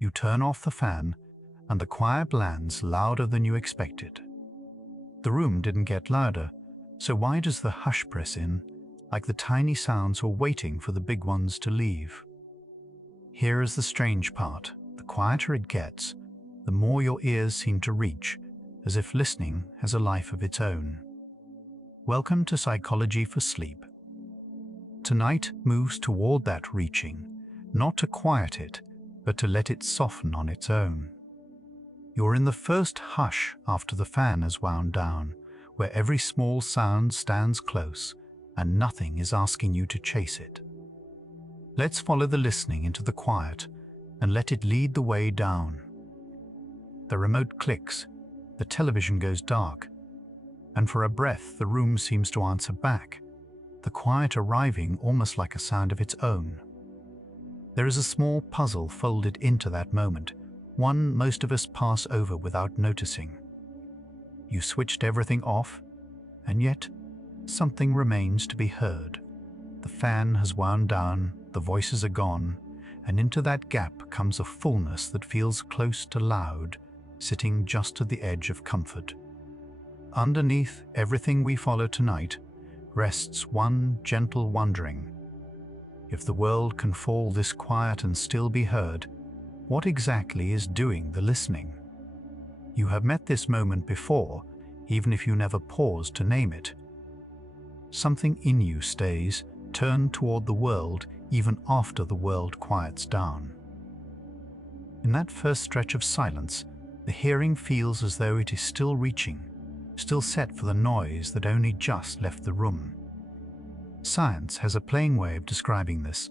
You turn off the fan, and the quiet lands louder than you expected. The room didn't get louder, so why does the hush press in, like the tiny sounds were waiting for the big ones to leave? Here is the strange part. The quieter it gets, the more your ears seem to reach, as if listening has a life of its own. Welcome to Psychology for Sleep. Tonight moves toward that reaching, not to quiet it, but to let it soften on its own. You're in the first hush after the fan has wound down, where every small sound stands close and nothing is asking you to chase it. Let's follow the listening into the quiet and let it lead the way down. The remote clicks, the television goes dark, and for a breath the room seems to answer back, the quiet arriving almost like a sound of its own. There is a small puzzle folded into that moment, one most of us pass over without noticing. You switched everything off, and yet something remains to be heard. The fan has wound down, the voices are gone, and into that gap comes a fullness that feels close to loud, sitting just at the edge of comfort. Underneath everything we follow tonight rests one gentle wondering. If the world can fall this quiet and still be heard, what exactly is doing the listening? You have met this moment before, even if you never paused to name it. Something in you stays, turned toward the world even after the world quiets down. In that first stretch of silence, the hearing feels as though it is still reaching, still set for the noise that only just left the room. Science has a plain way of describing this.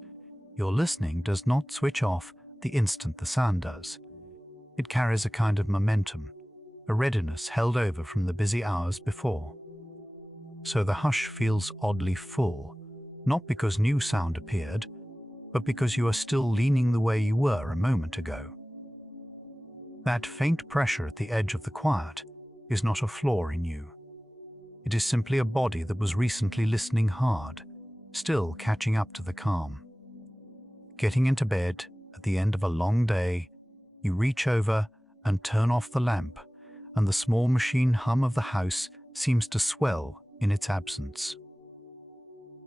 Your listening does not switch off the instant the sound does. It carries a kind of momentum, a readiness held over from the busy hours before. So the hush feels oddly full, not because new sound appeared, but because you are still leaning the way you were a moment ago. That faint pressure at the edge of the quiet is not a flaw in you. It is simply a body that was recently listening hard, still catching up to the calm. Getting into bed at the end of a long day, you reach over and turn off the lamp, and the small machine hum of the house seems to swell in its absence.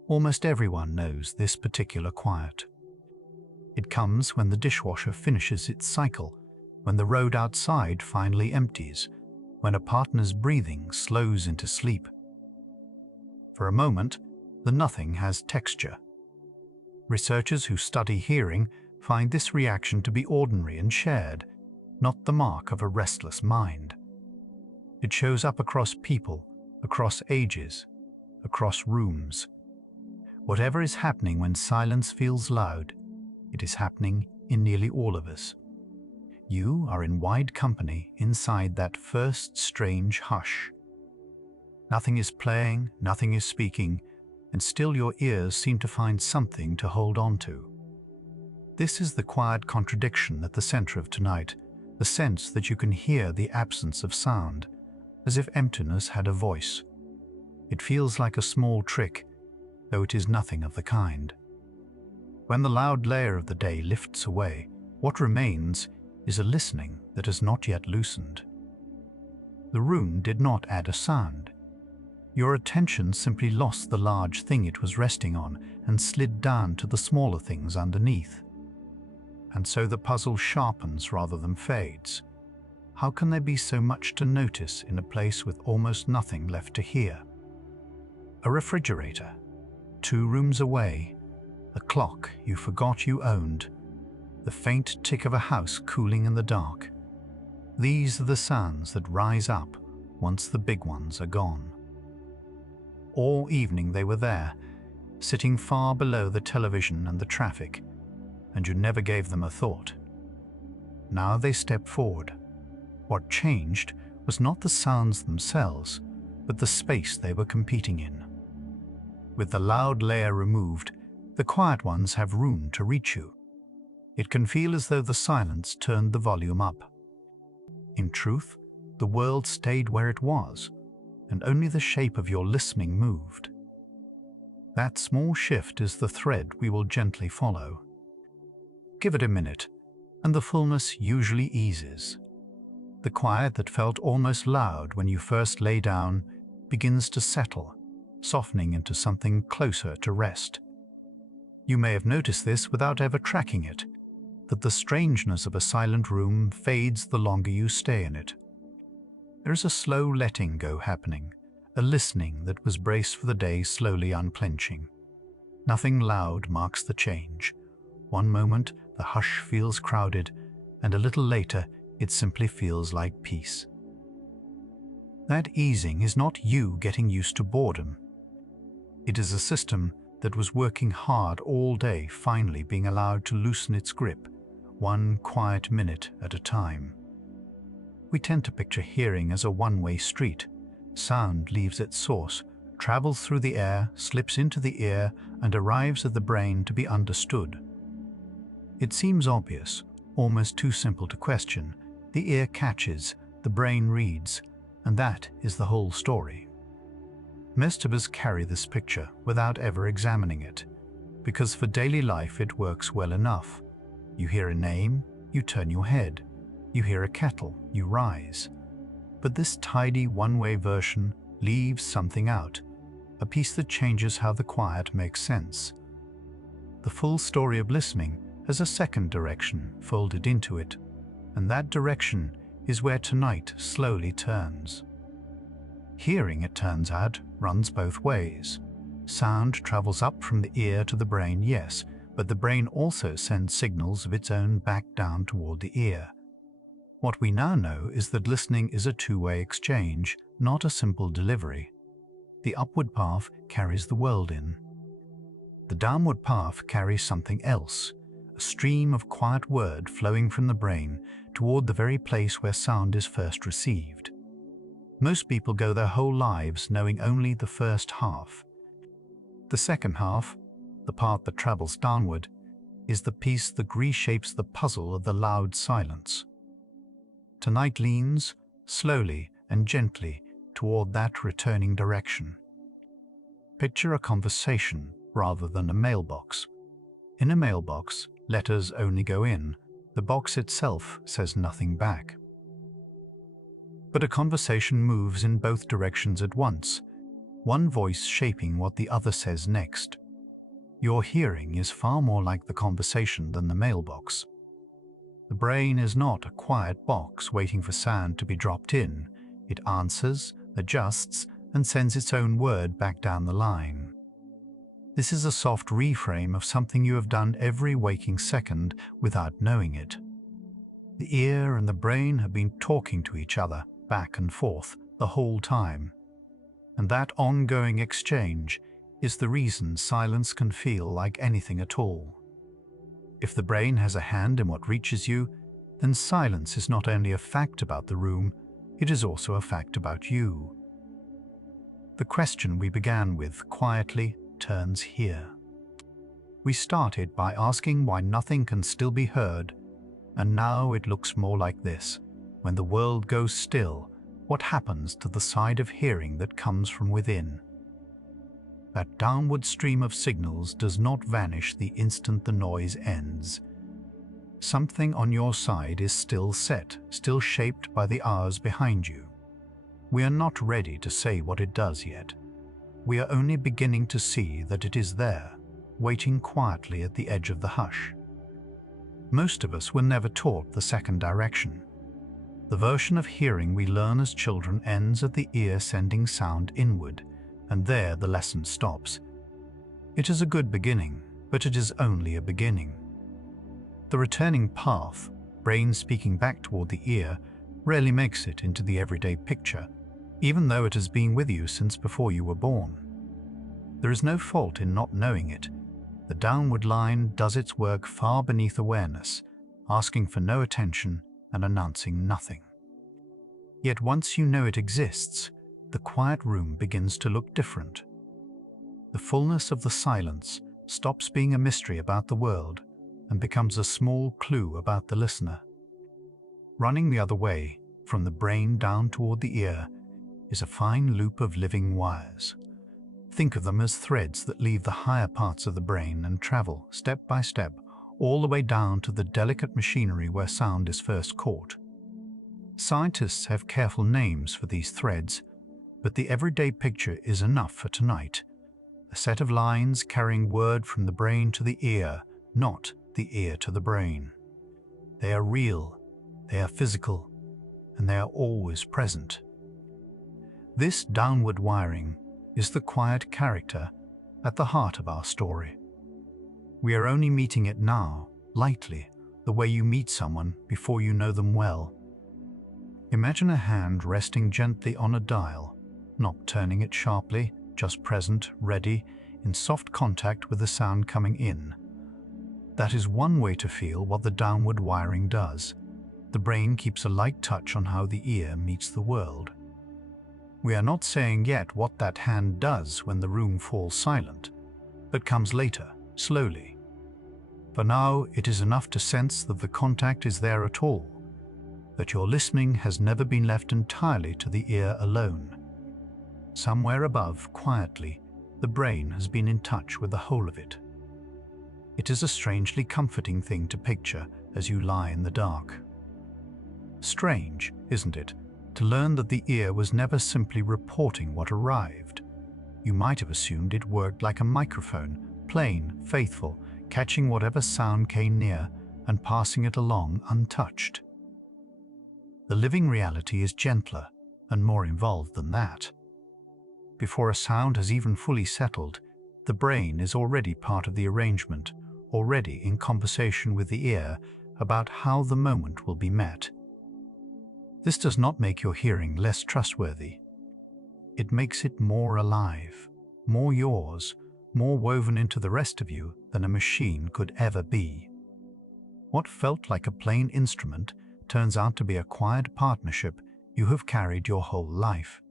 Almost everyone knows this particular quiet. It comes when the dishwasher finishes its cycle, when the road outside finally empties, when a partner's breathing slows into sleep. For a moment, the nothing has texture. Researchers who study hearing find this reaction to be ordinary and shared, not the mark of a restless mind. It shows up across people, across ages, across rooms. Whatever is happening when silence feels loud, it is happening in nearly all of us. You are in wide company inside that first strange hush. Nothing is playing, nothing is speaking, and still your ears seem to find something to hold on to. This is the quiet contradiction at the center of tonight, the sense that you can hear the absence of sound, as if emptiness had a voice. It feels like a small trick, though it is nothing of the kind. When the loud layer of the day lifts away, what remains is a listening that has not yet loosened. The room did not add a sound. Your attention simply lost the large thing it was resting on and slid down to the smaller things underneath. And so the puzzle sharpens rather than fades. How can there be so much to notice in a place with almost nothing left to hear? A refrigerator, 2 rooms away, a clock you forgot you owned, the faint tick of a house cooling in the dark. These are the sounds that rise up once the big ones are gone. All evening they were there, sitting far below the television and the traffic, and you never gave them a thought. Now they step forward. What changed was not the sounds themselves, but the space they were competing in. With the loud layer removed, the quiet ones have room to reach you. It can feel as though the silence turned the volume up. In truth, the world stayed where it was, and only the shape of your listening moved. That small shift is the thread we will gently follow. Give it a minute. and the fullness usually eases. The quiet that felt almost loud when you first lay down begins to settle, softening into something closer to rest. You may have noticed this without ever tracking it, that the strangeness of a silent room fades the longer you stay in it. There is a slow letting go happening, a listening that was braced for the day slowly unclenching. Nothing loud marks the change. One moment the hush feels crowded, and a little later it simply feels like peace. That easing is not you getting used to boredom. It is a system that was working hard all day finally being allowed to loosen its grip, one quiet minute at a time. We tend to picture hearing as a one-way street. Sound leaves its source, travels through the air, slips into the ear, and arrives at the brain to be understood. It seems obvious, almost too simple to question. The ear catches, the brain reads, and that is the whole story. Most of us carry this picture without ever examining it, because for daily life it works well enough. You hear a name, you turn your head. You hear a kettle, you rise. But this tidy one-way version leaves something out, a piece that changes how the quiet makes sense. The full story of listening has a second direction folded into it, and that direction is where tonight slowly turns. Hearing, it turns out, runs both ways. Sound travels up from the ear to the brain, yes, but the brain also sends signals of its own back down toward the ear. What we now know is that listening is a two-way exchange, not a simple delivery. The upward path carries the world in. The downward path carries something else, a stream of quiet word flowing from the brain toward the very place where sound is first received. Most people go their whole lives knowing only the first half. The second half, the part that travels downward, is the piece that reshapes the puzzle of the loud silence. Tonight leans, slowly and gently, toward that returning direction. Picture a conversation rather than a mailbox. In a mailbox, letters only go in. The box itself says nothing back. But a conversation moves in both directions at once, one voice shaping what the other says next. Your hearing is far more like the conversation than the mailbox. The brain is not a quiet box waiting for sound to be dropped in. It answers, adjusts, and sends its own word back down the line. This is a soft reframe of something you have done every waking second without knowing it. The ear and the brain have been talking to each other, back and forth, the whole time. And that ongoing exchange is the reason silence can feel like anything at all. If the brain has a hand in what reaches you, then silence is not only a fact about the room, it is also a fact about you. The question we began with quietly turns here. We started by asking why nothing can still be heard, and now it looks more like this. When the world goes still, what happens to the side of hearing that comes from within? That downward stream of signals does not vanish the instant the noise ends. Something on your side is still set, still shaped by the hours behind you. We are not ready to say what it does yet. We are only beginning to see that it is there, waiting quietly at the edge of the hush. Most of us were never taught the second direction. The version of hearing we learn as children ends at the ear sending sound inward, and there the lesson stops. It is a good beginning, but it is only a beginning. The returning path, brain speaking back toward the ear, rarely makes it into the everyday picture, even though it has been with you since before you were born. There is no fault in not knowing it. The downward line does its work far beneath awareness, asking for no attention and announcing nothing. Yet once you know it exists, the quiet room begins to look different. The fullness of the silence stops being a mystery about the world and becomes a small clue about the listener. Running the other way, from the brain down toward the ear, is a fine loop of living wires. Think of them as threads that leave the higher parts of the brain and travel, step by step, all the way down to the delicate machinery where sound is first caught. Scientists have careful names for these threads, but the everyday picture is enough for tonight. A set of lines carrying word from the brain to the ear, not the ear to the brain. They are real, they are physical, and they are always present. This downward wiring is the quiet character at the heart of our story. We are only meeting it now, lightly, the way you meet someone before you know them well. Imagine a hand resting gently on a dial, not turning it sharply, just present, ready, in soft contact with the sound coming in. That is one way to feel what the downward wiring does. The brain keeps a light touch on how the ear meets the world. We are not saying yet what that hand does when the room falls silent, but comes later, slowly. For now, it is enough to sense that the contact is there at all, that your listening has never been left entirely to the ear alone. Somewhere above, quietly, the brain has been in touch with the whole of it. It is a strangely comforting thing to picture as you lie in the dark. Strange, isn't it, to learn that the ear was never simply reporting what arrived. You might have assumed it worked like a microphone, plain, faithful, catching whatever sound came near and passing it along untouched. The living reality is gentler and more involved than that. Before a sound has even fully settled, the brain is already part of the arrangement, already in conversation with the ear about how the moment will be met. This does not make your hearing less trustworthy. It makes it more alive, more yours, more woven into the rest of you than a machine could ever be. What felt like a plain instrument turns out to be a quiet partnership you have carried your whole life.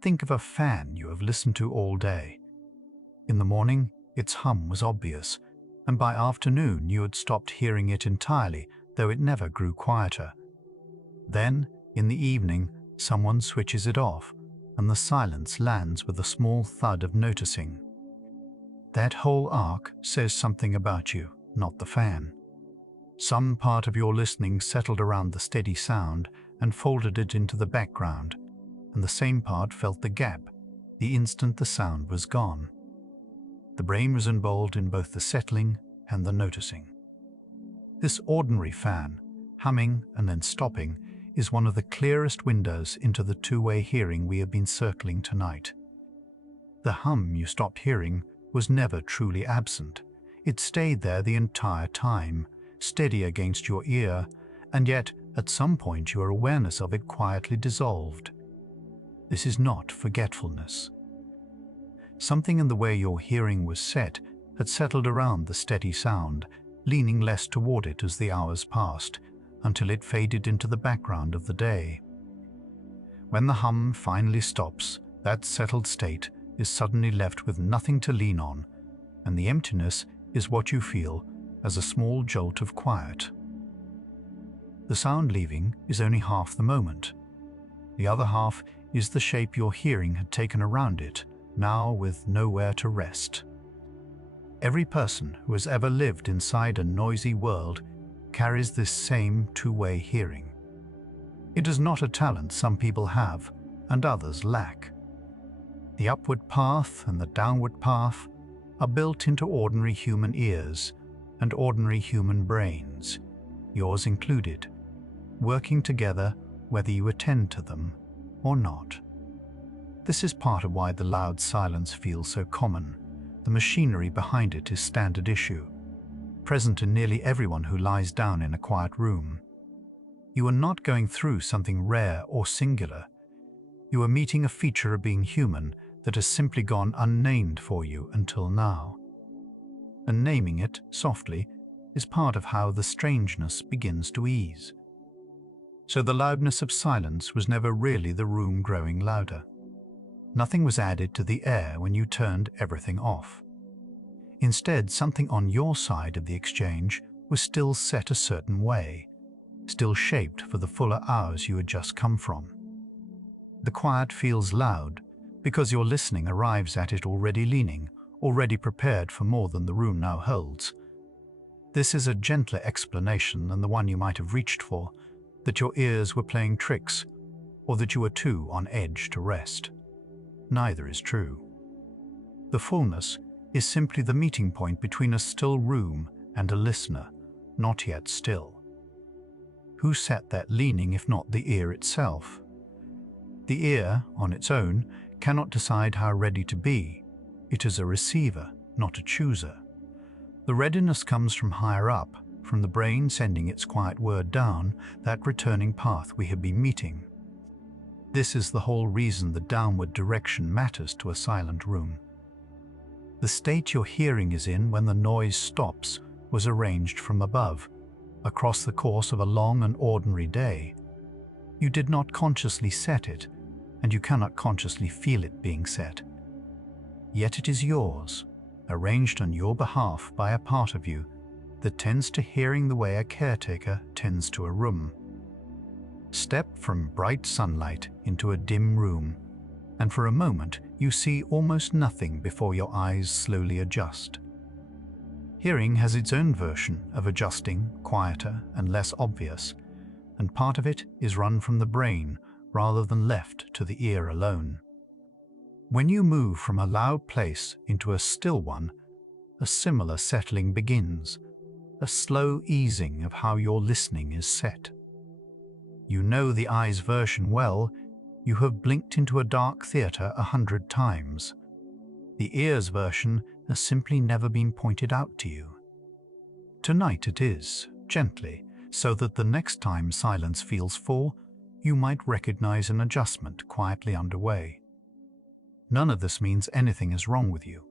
Think of a fan you have listened to all day. In the morning, its hum was obvious, and by afternoon you had stopped hearing it entirely, though it never grew quieter. Then, in the evening, someone switches it off, and the silence lands with a small thud of noticing. That whole arc says something about you, not the fan. Some part of your listening settled around the steady sound and folded it into the background, and the same part felt the gap the instant the sound was gone. The brain was involved in both the settling and the noticing. This ordinary fan, humming and then stopping, is one of the clearest windows into the two-way hearing we have been circling tonight. The hum you stopped hearing was never truly absent. It stayed there the entire time, steady against your ear, and yet at some point your awareness of it quietly dissolved. This is not forgetfulness. Something in the way your hearing was set had settled around the steady sound, leaning less toward it as the hours passed, until it faded into the background of the day. When the hum finally stops, that settled state is suddenly left with nothing to lean on, and the emptiness is what you feel as a small jolt of quiet. The sound leaving is only half the moment. The other half is the shape your hearing had taken around it, now with nowhere to rest. Every person who has ever lived inside a noisy world carries this same two-way hearing. It is not a talent some people have and others lack. The upward path and the downward path are built into ordinary human ears and ordinary human brains, yours included, working together whether you attend to them or not. This is part of why the loud silence feels so common. The machinery behind it is standard issue, present in nearly everyone who lies down in a quiet room. You are not going through something rare or singular. You are meeting a feature of being human that has simply gone unnamed for you until now. And naming it, softly, is part of how the strangeness begins to ease. So the loudness of silence was never really the room growing louder. Nothing was added to the air when you turned everything off. Instead, something on your side of the exchange was still set a certain way, still shaped for the fuller hours you had just come from. The quiet feels loud because your listening arrives at it already leaning, already prepared for more than the room now holds. This is a gentler explanation than the one you might have reached for, that your ears were playing tricks, or that you were too on edge to rest. Neither is true. The fullness is simply the meeting point between a still room and a listener, not yet still. Who set that leaning if not the ear itself? The ear, on its own, cannot decide how ready to be. It is a receiver, not a chooser. The readiness comes from higher up, from the brain sending its quiet word down that returning path we have been meeting. This is the whole reason the downward direction matters to a silent room. The state your hearing is in when the noise stops was arranged from above, across the course of a long and ordinary day. You did not consciously set it, and you cannot consciously feel it being set. Yet it is yours, arranged on your behalf by a part of you that tends to hearing the way a caretaker tends to a room. Step from bright sunlight into a dim room, and for a moment you see almost nothing before your eyes slowly adjust. Hearing has its own version of adjusting, quieter and less obvious, and part of it is run from the brain rather than left to the ear alone. When you move from a loud place into a still one, a similar settling begins, a slow easing of how your listening is set. You know the eye's version well. You have blinked into a dark theatre 100 times. The ear's version has simply never been pointed out to you. Tonight it is, gently, so that the next time silence feels full, you might recognize an adjustment quietly underway. None of this means anything is wrong with you.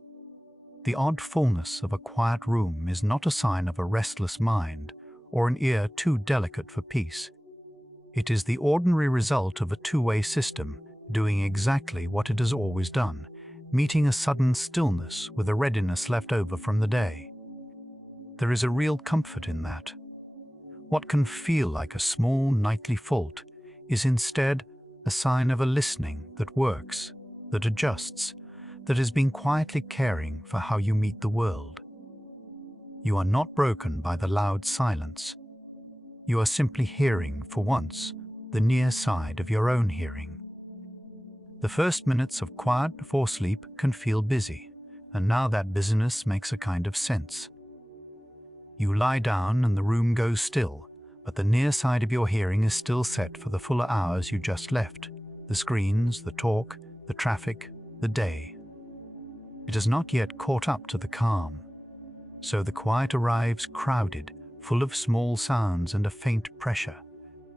The odd fullness of a quiet room is not a sign of a restless mind or an ear too delicate for peace. It is the ordinary result of a two-way system doing exactly what it has always done, meeting a sudden stillness with a readiness left over from the day. There is a real comfort in that. What can feel like a small nightly fault is instead a sign of a listening that works, that adjusts, that has been quietly caring for how you meet the world. You are not broken by the loud silence. You are simply hearing, for once, the near side of your own hearing. The first minutes of quiet before sleep can feel busy, and now that busyness makes a kind of sense. You lie down and the room goes still, but the near side of your hearing is still set for the fuller hours you just left, the screens, the talk, the traffic, the day. It has not yet caught up to the calm, so the quiet arrives crowded, full of small sounds and a faint pressure,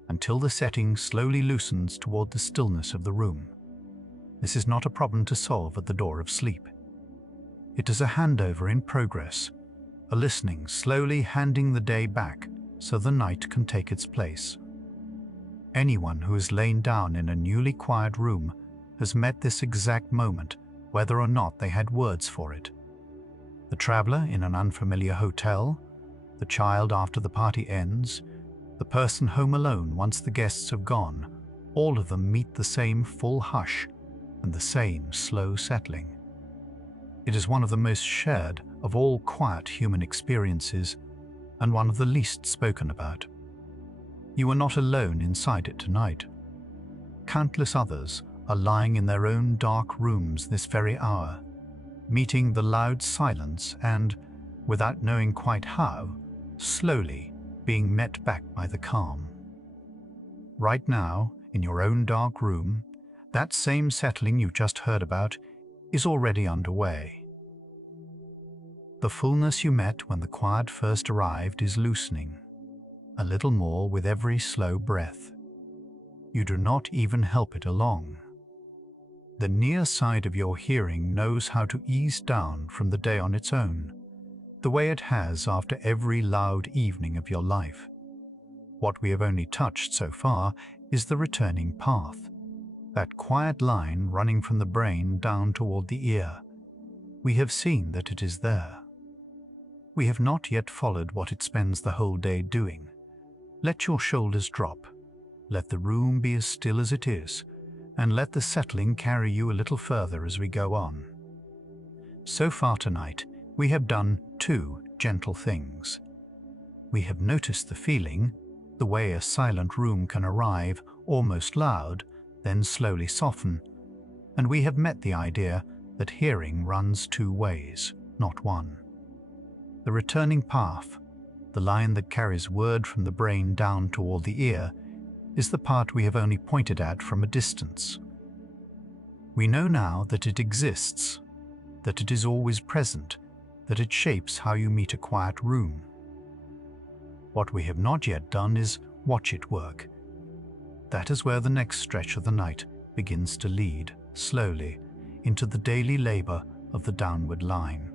until the setting slowly loosens toward the stillness of the room. This is not a problem to solve at the door of sleep. It is a handover in progress, a listening slowly handing the day back so the night can take its place. Anyone who has lain down in a newly quiet room has met this exact moment, whether or not they had words for it. The traveler in an unfamiliar hotel, the child after the party ends, the person home alone once the guests have gone, all of them meet the same full hush and the same slow settling. It is one of the most shared of all quiet human experiences and one of the least spoken about. You are not alone inside it tonight. Countless others are lying in their own dark rooms this very hour, meeting the loud silence and, without knowing quite how, slowly being met back by the calm. Right now, in your own dark room, that same settling you just heard about is already underway. The fullness you met when the quiet first arrived is loosening, a little more with every slow breath. You do not even help it along. The near side of your hearing knows how to ease down from the day on its own, the way it has after every loud evening of your life. What we have only touched so far is the returning path, that quiet line running from the brain down toward the ear. We have seen that it is there. We have not yet followed what it spends the whole day doing. Let your shoulders drop. Let the room be as still as it is, and let the settling carry you a little further as we go on. So far tonight, we have done two gentle things. We have noticed the feeling, the way a silent room can arrive almost loud, then slowly soften, and we have met the idea that hearing runs two ways, not one. The returning path, the line that carries word from the brain down toward the ear, is the part we have only pointed at from a distance. We know now that it exists, that it is always present, that it shapes how you meet a quiet room. What we have not yet done is watch it work. That is where the next stretch of the night begins to lead, slowly, into the daily labor of the downward line.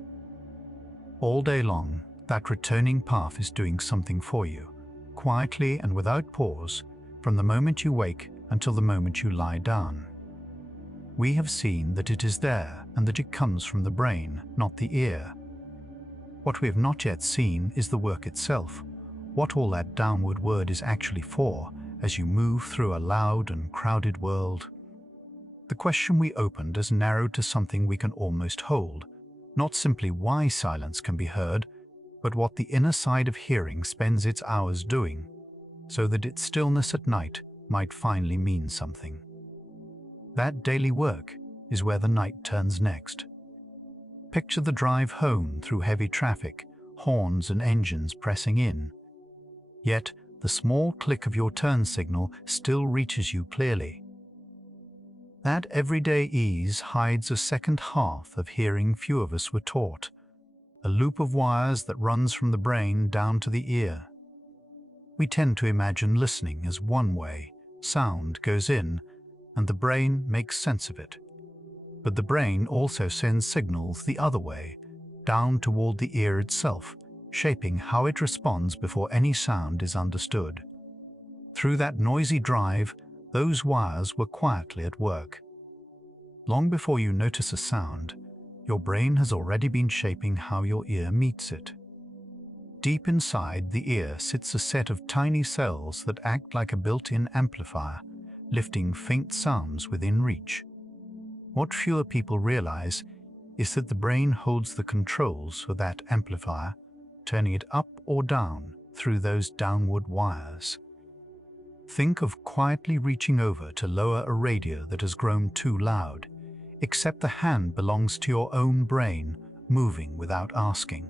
All day long, that returning path is doing something for you, quietly and without pause, from the moment you wake until the moment you lie down. We have seen that it is there and that it comes from the brain, not the ear. What we have not yet seen is the work itself, what all that downward word is actually for as you move through a loud and crowded world. The question we opened has narrowed to something we can almost hold, not simply why silence can be heard, but what the inner side of hearing spends its hours doing, so that its stillness at night might finally mean something. That daily work is where the night turns next. Picture the drive home through heavy traffic, horns and engines pressing in. Yet the small click of your turn signal still reaches you clearly. That everyday ease hides a second half of hearing few of us were taught, a loop of wires that runs from the brain down to the ear. We tend to imagine listening as one way, sound goes in, and the brain makes sense of it. But the brain also sends signals the other way, down toward the ear itself, shaping how it responds before any sound is understood. Through that noisy drive, those wires were quietly at work. Long before you notice a sound, your brain has already been shaping how your ear meets it. Deep inside the ear sits a set of tiny cells that act like a built-in amplifier, lifting faint sounds within reach. What fewer people realize is that the brain holds the controls for that amplifier, turning it up or down through those downward wires. Think of quietly reaching over to lower a radio that has grown too loud, except the hand belongs to your own brain, moving without asking.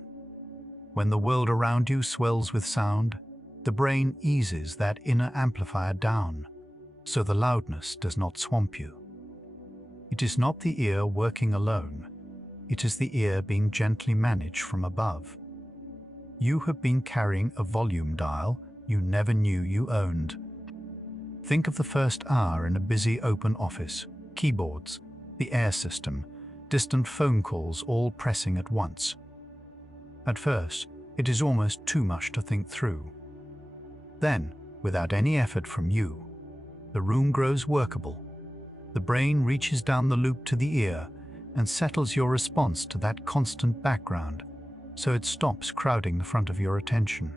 When the world around you swells with sound, the brain eases that inner amplifier down, so the loudness does not swamp you. It is not the ear working alone, it is the ear being gently managed from above. You have been carrying a volume dial you never knew you owned. Think of the first hour in a busy open office, keyboards, the air system, distant phone calls all pressing at once. At first, it is almost too much to think through. Then, without any effort from you, the room grows workable. The brain reaches down the loop to the ear and settles your response to that constant background, so it stops crowding the front of your attention.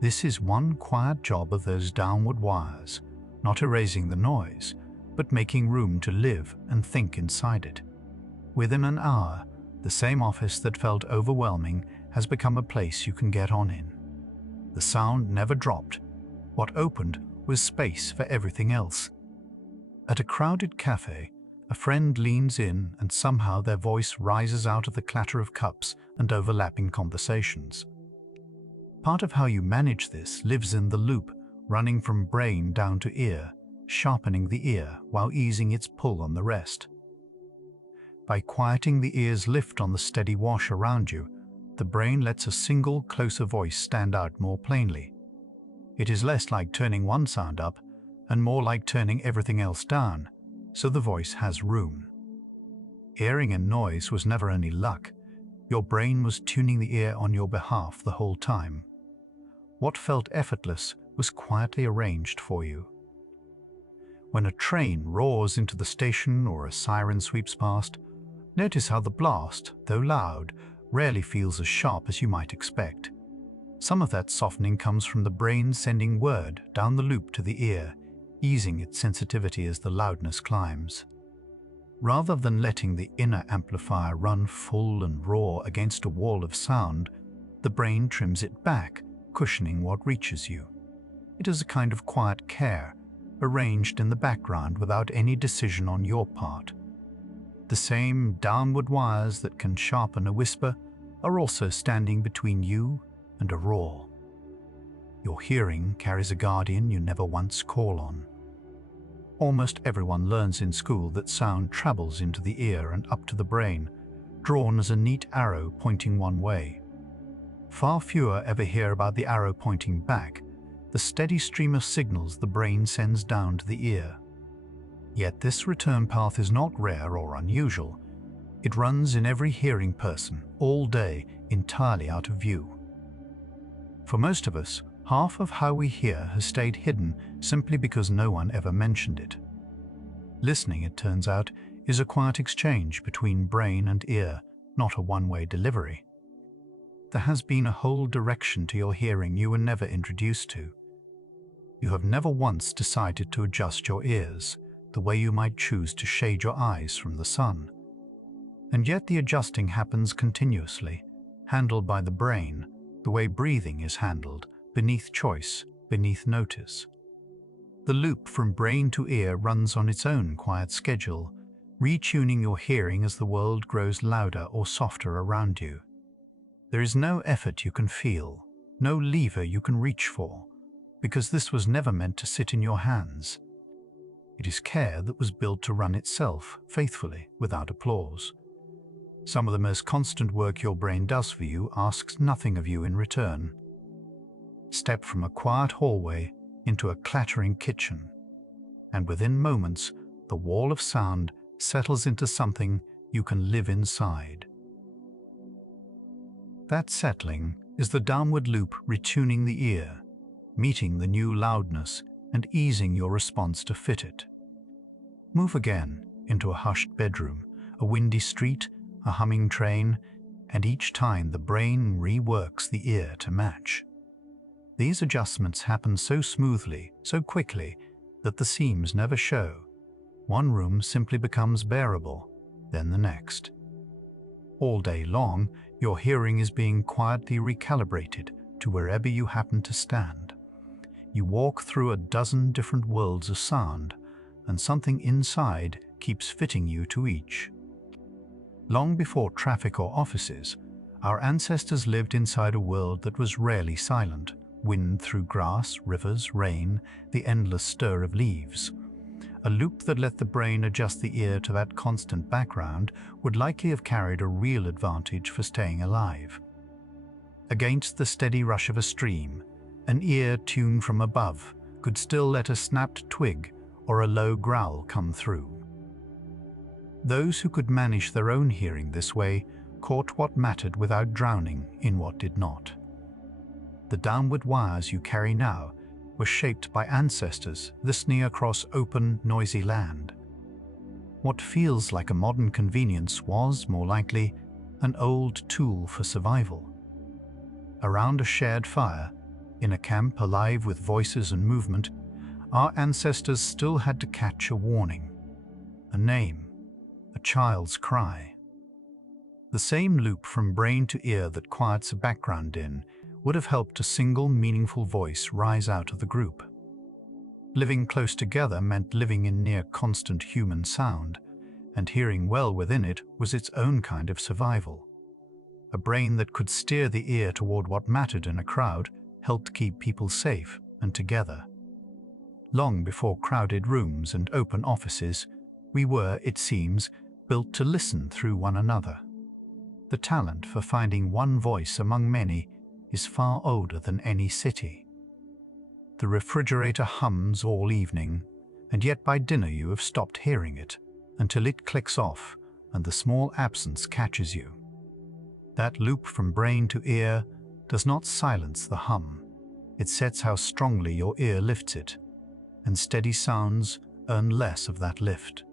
This is one quiet job of those downward wires, not erasing the noise, but making room to live and think inside it. Within an hour, the same office that felt overwhelming has become a place you can get on in. The sound never dropped. What opened was space for everything else. At a crowded cafe, a friend leans in and somehow their voice rises out of the clatter of cups and overlapping conversations. Part of how you manage this lives in the loop, running from brain down to ear, sharpening the ear while easing its pull on the rest. By quieting the ear's lift on the steady wash around you, the brain lets a single, closer voice stand out more plainly. It is less like turning one sound up and more like turning everything else down, so the voice has room. Earring and noise was never only luck. Your brain was tuning the ear on your behalf the whole time. What felt effortless was quietly arranged for you. When a train roars into the station or a siren sweeps past, notice how the blast, though loud, rarely feels as sharp as you might expect. Some of that softening comes from the brain sending word down the loop to the ear, easing its sensitivity as the loudness climbs. Rather than letting the inner amplifier run full and raw against a wall of sound, the brain trims it back, cushioning what reaches you. It is a kind of quiet care, arranged in the background without any decision on your part. The same downward wires that can sharpen a whisper are also standing between you and a roar. Your hearing carries a guardian you never once call on. Almost everyone learns in school that sound travels into the ear and up to the brain, drawn as a neat arrow pointing one way. Far fewer ever hear about the arrow pointing back, the steady stream of signals the brain sends down to the ear. Yet this return path is not rare or unusual. It runs in every hearing person, all day, entirely out of view. For most of us, half of how we hear has stayed hidden simply because no one ever mentioned it. Listening, it turns out, is a quiet exchange between brain and ear, not a one-way delivery. There has been a whole direction to your hearing you were never introduced to. You have never once decided to adjust your ears, the way you might choose to shade your eyes from the sun. And yet the adjusting happens continuously, handled by the brain, the way breathing is handled, beneath choice, beneath notice. The loop from brain to ear runs on its own quiet schedule, retuning your hearing as the world grows louder or softer around you. There is no effort you can feel, no lever you can reach for, because this was never meant to sit in your hands. It is care that was built to run itself, faithfully, without applause. Some of the most constant work your brain does for you asks nothing of you in return. Step from a quiet hallway into a clattering kitchen, and within moments, the wall of sound settles into something you can live inside. That settling is the downward loop retuning the ear, meeting the new loudness and easing your response to fit it. Move again into a hushed bedroom, a windy street, a humming train, and each time the brain reworks the ear to match. These adjustments happen so smoothly, so quickly, that the seams never show. One room simply becomes bearable, then the next. All day long, your hearing is being quietly recalibrated to wherever you happen to stand. You walk through a dozen different worlds of sound, and something inside keeps fitting you to each. Long before traffic or offices, our ancestors lived inside a world that was rarely silent. Wind through grass, rivers, rain, the endless stir of leaves. A loop that let the brain adjust the ear to that constant background would likely have carried a real advantage for staying alive. Against the steady rush of a stream, an ear tuned from above could still let a snapped twig or a low growl come through. Those who could manage their own hearing this way caught what mattered without drowning in what did not. The downward wires you carry now were shaped by ancestors listening across open, noisy land. What feels like a modern convenience was, more likely, an old tool for survival. Around a shared fire, in a camp alive with voices and movement, our ancestors still had to catch a warning, a name, a child's cry. The same loop from brain to ear that quiets a background din would have helped a single meaningful voice rise out of the group. Living close together meant living in near constant human sound, and hearing well within it was its own kind of survival. A brain that could steer the ear toward what mattered in a crowd helped keep people safe and together. Long before crowded rooms and open offices, we were, it seems, built to listen through one another. The talent for finding one voice among many is far older than any city. The refrigerator hums all evening, and yet by dinner you have stopped hearing it until it clicks off and the small absence catches you. That loop from brain to ear does not silence the hum. It sets how strongly your ear lifts it, and steady sounds earn less of that lift.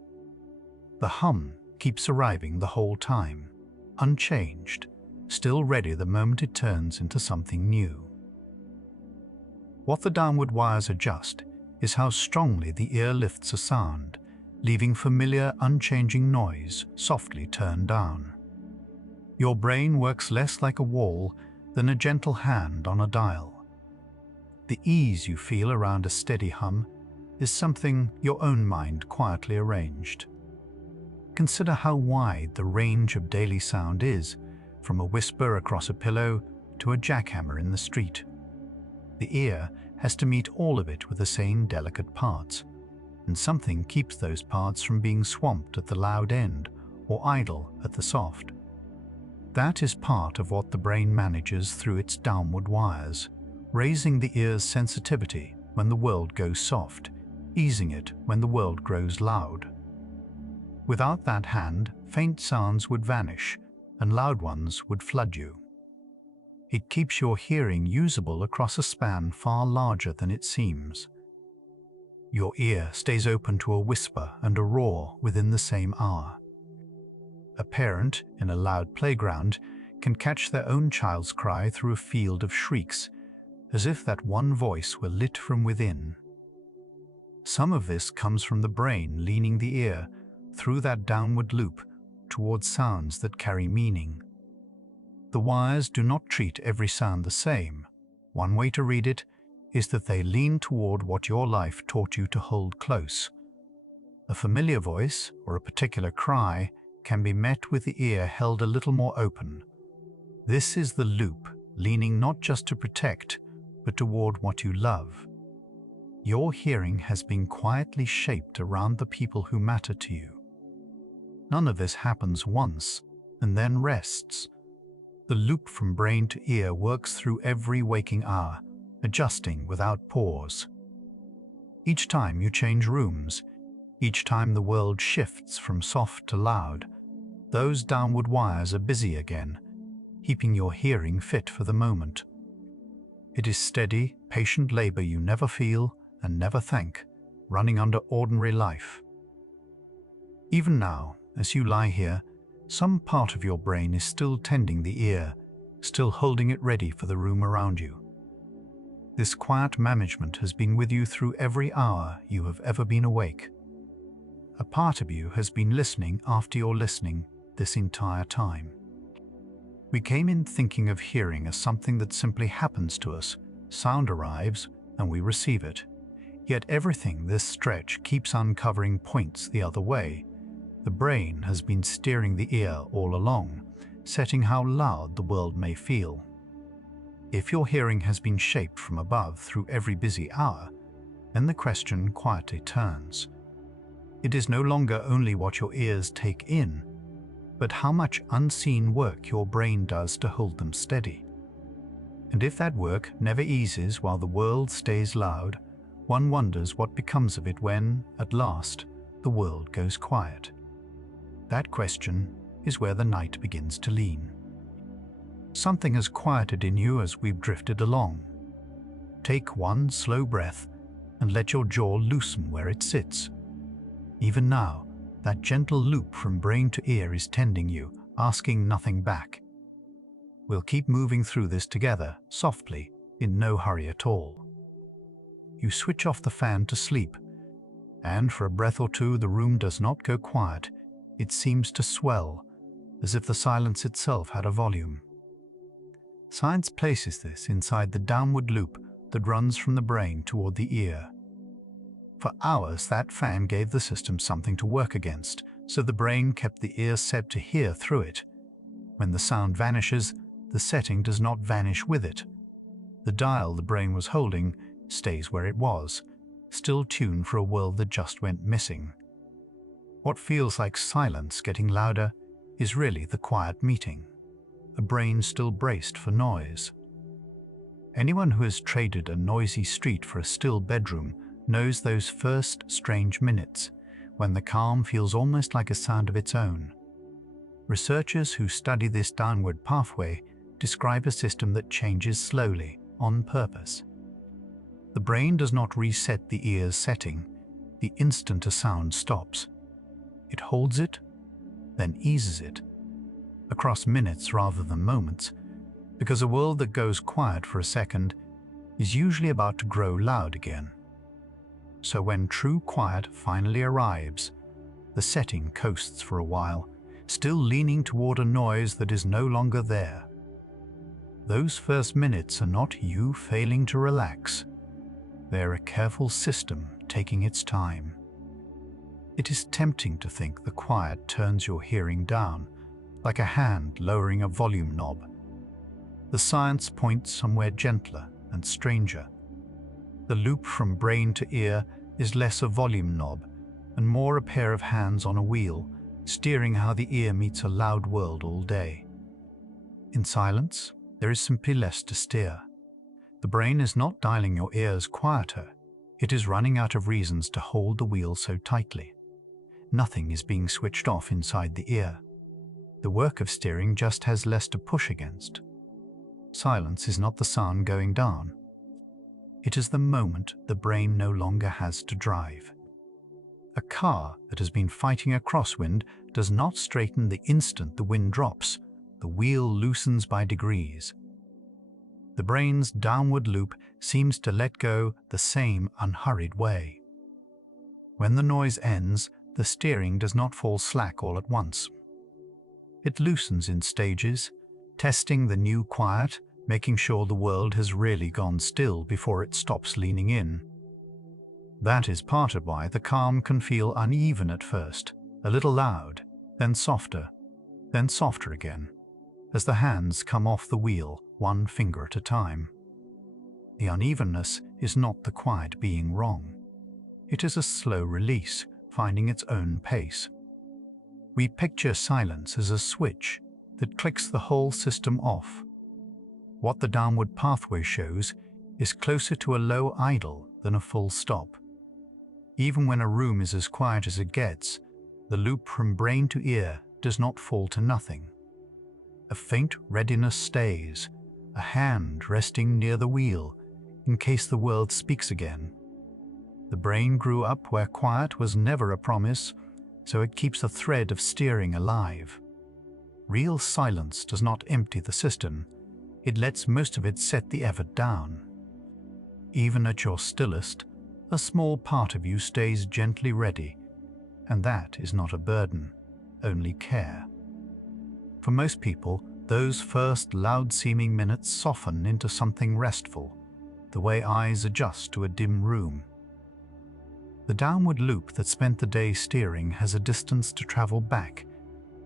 The hum keeps arriving the whole time, unchanged, still ready the moment it turns into something new. What the downward wires adjust is how strongly the ear lifts a sound, leaving familiar, unchanging noise softly turned down. Your brain works less like a wall than a gentle hand on a dial, The ease you feel around a steady hum is something your own mind quietly arranged. Consider how wide the range of daily sound is, from a whisper across a pillow to a jackhammer in the street. The ear has to meet all of it with the same delicate parts, and something keeps those parts from being swamped at the loud end or idle at the soft. That is part of what the brain manages through its downward wires, raising the ear's sensitivity when the world goes soft, easing it when the world grows loud. Without that hand, faint sounds would vanish and loud ones would flood you. It keeps your hearing usable across a span far larger than it seems. Your ear stays open to a whisper and a roar within the same hour. A parent in a loud playground can catch their own child's cry through a field of shrieks, as if that one voice were lit from within. Some of this comes from the brain leaning the ear through that downward loop towards sounds that carry meaning. The wires do not treat every sound the same. One way to read it is that they lean toward what your life taught you to hold close. A familiar voice or a particular cry can be met with the ear held a little more open. This is the loop, leaning not just to protect, but toward what you love. Your hearing has been quietly shaped around the people who matter to you. None of this happens once and then rests. The loop from brain to ear works through every waking hour, adjusting without pause. Each time you change rooms, each time the world shifts from soft to loud, those downward wires are busy again, keeping your hearing fit for the moment. It is steady, patient labor you never feel and never thank, running under ordinary life. Even now, as you lie here, some part of your brain is still tending the ear, still holding it ready for the room around you. This quiet management has been with you through every hour you have ever been awake. A part of you has been listening after your listening this entire time. We came in thinking of hearing as something that simply happens to us. Sound arrives and we receive it. Yet everything this stretch keeps uncovering points the other way. The brain has been steering the ear all along, setting how loud the world may feel. If your hearing has been shaped from above through every busy hour, then the question quietly turns. It is no longer only what your ears take in, but how much unseen work your brain does to hold them steady. And if that work never eases while the world stays loud, one wonders what becomes of it when, at last, the world goes quiet. That question is where the night begins to lean. Something has quieted in you as we've drifted along. Take one slow breath and let your jaw loosen where it sits. Even now, that gentle loop from brain to ear is tending you, asking nothing back. We'll keep moving through this together, softly, in no hurry at all. You switch off the fan to sleep, and for a breath or two the room does not go quiet. It seems to swell, as if the silence itself had a volume. Science places this inside the downward loop that runs from the brain toward the ear. For hours, that fan gave the system something to work against, so the brain kept the ear set to hear through it. When the sound vanishes, the setting does not vanish with it. The dial the brain was holding stays where it was, still tuned for a world that just went missing. What feels like silence getting louder is really the quiet meeting, a brain still braced for noise. Anyone who has traded a noisy street for a still bedroom knows those first strange minutes, when the calm feels almost like a sound of its own. Researchers who study this downward pathway describe a system that changes slowly, on purpose. The brain does not reset the ear's setting the instant a sound stops. It holds it, then eases it, across minutes rather than moments, because a world that goes quiet for a second is usually about to grow loud again. So when true quiet finally arrives, the setting coasts for a while, still leaning toward a noise that is no longer there. Those first minutes are not you failing to relax. They're a careful system taking its time. It is tempting to think the quiet turns your hearing down, like a hand lowering a volume knob. The science points somewhere gentler and stranger. The loop from brain to ear is less a volume knob and more a pair of hands on a wheel, steering how the ear meets a loud world all day. In silence, there is simply less to steer. The brain is not dialing your ears quieter. It is running out of reasons to hold the wheel so tightly. Nothing is being switched off inside the ear. The work of steering just has less to push against. Silence is not the sound going down. It is the moment the brain no longer has to drive. A car that has been fighting a crosswind does not straighten the instant the wind drops. The wheel loosens by degrees. The brain's downward loop seems to let go the same unhurried way. When the noise ends, the steering does not fall slack all at once. It loosens in stages, testing the new quiet, making sure the world has really gone still before it stops leaning in. That is part of why the calm can feel uneven at first, a little loud, then softer again, as the hands come off the wheel one finger at a time. The unevenness is not the quiet being wrong. It is a slow release, finding its own pace. We picture silence as a switch that clicks the whole system off. What the downward pathway shows is closer to a low idle than a full stop. Even when a room is as quiet as it gets, the loop from brain to ear does not fall to nothing. A faint readiness stays, a hand resting near the wheel in case the world speaks again. The brain grew up where quiet was never a promise, so it keeps a thread of steering alive. Real silence does not empty the system. It lets most of it set the effort down. Even at your stillest, a small part of you stays gently ready, and that is not a burden, only care. For most people, those first loud-seeming minutes soften into something restful, the way eyes adjust to a dim room. The downward loop that spent the day steering has a distance to travel back,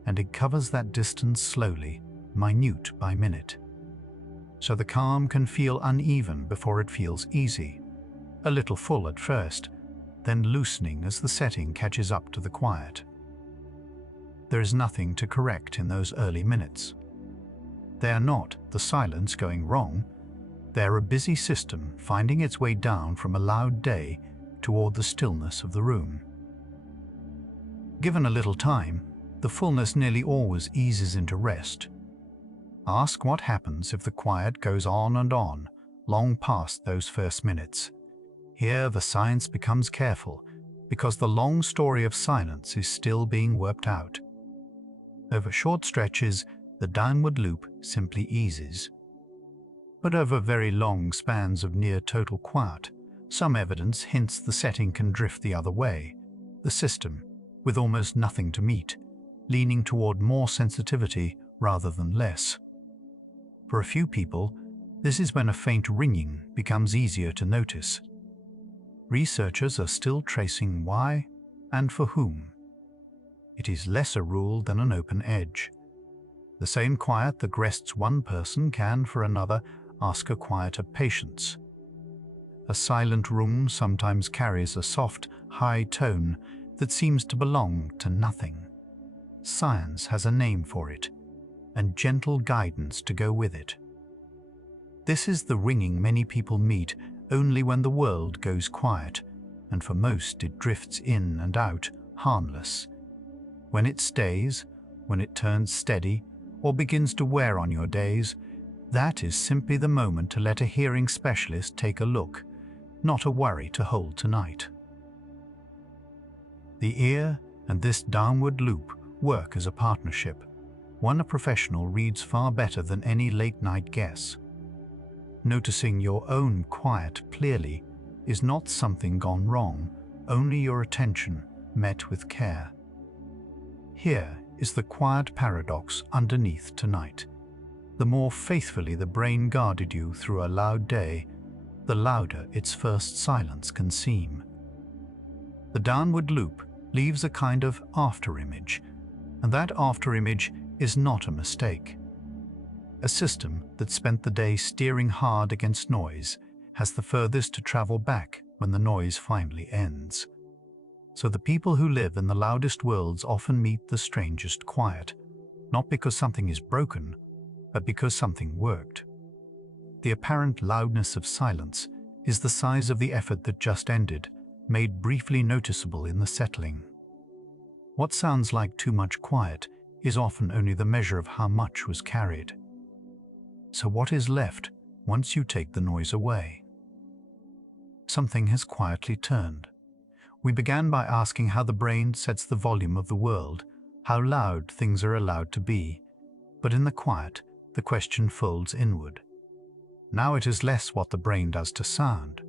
and it covers that distance slowly, minute by minute. So the calm can feel uneven before it feels easy, a little full at first, then loosening as the setting catches up to the quiet. There is nothing to correct in those early minutes. They are not the silence going wrong. They are a busy system finding its way down from a loud day toward the stillness of the room. Given a little time, the fullness nearly always eases into rest. Ask what happens if the quiet goes on and on, long past those first minutes. Here the science becomes careful, because the long story of silence is still being worked out. Over short stretches, the downward loop simply eases. But over very long spans of near total quiet, some evidence hints the setting can drift the other way, the system, with almost nothing to meet, leaning toward more sensitivity rather than less. For a few people, this is when a faint ringing becomes easier to notice. Researchers are still tracing why and for whom. It is less a rule than an open edge. The same quiet that rests one person can, for another, ask a quieter patience. A silent room sometimes carries a soft, high tone that seems to belong to nothing. Science has a name for it, and gentle guidance to go with it. This is the ringing many people meet only when the world goes quiet, and for most it drifts in and out, harmless. When it stays, when it turns steady, or begins to wear on your days, that is simply the moment to let a hearing specialist take a look, not a worry to hold tonight. The ear and this downward loop work as a partnership, one a professional reads far better than any late-night guess. Noticing your own quiet clearly is not something gone wrong, only your attention met with care. Here is the quiet paradox underneath tonight. The more faithfully the brain guarded you through a loud day, the louder its first silence can seem. The downward loop leaves a kind of afterimage, and that afterimage is not a mistake. A system that spent the day steering hard against noise has the furthest to travel back when the noise finally ends. So the people who live in the loudest worlds often meet the strangest quiet, not because something is broken, but because something worked. The apparent loudness of silence is the size of the effort that just ended, made briefly noticeable in the settling. What sounds like too much quiet is often only the measure of how much was carried. So what is left once you take the noise away? Something has quietly turned. We began by asking how the brain sets the volume of the world, how loud things are allowed to be. But in the quiet, the question folds inward. Now it is less what the brain does to sound,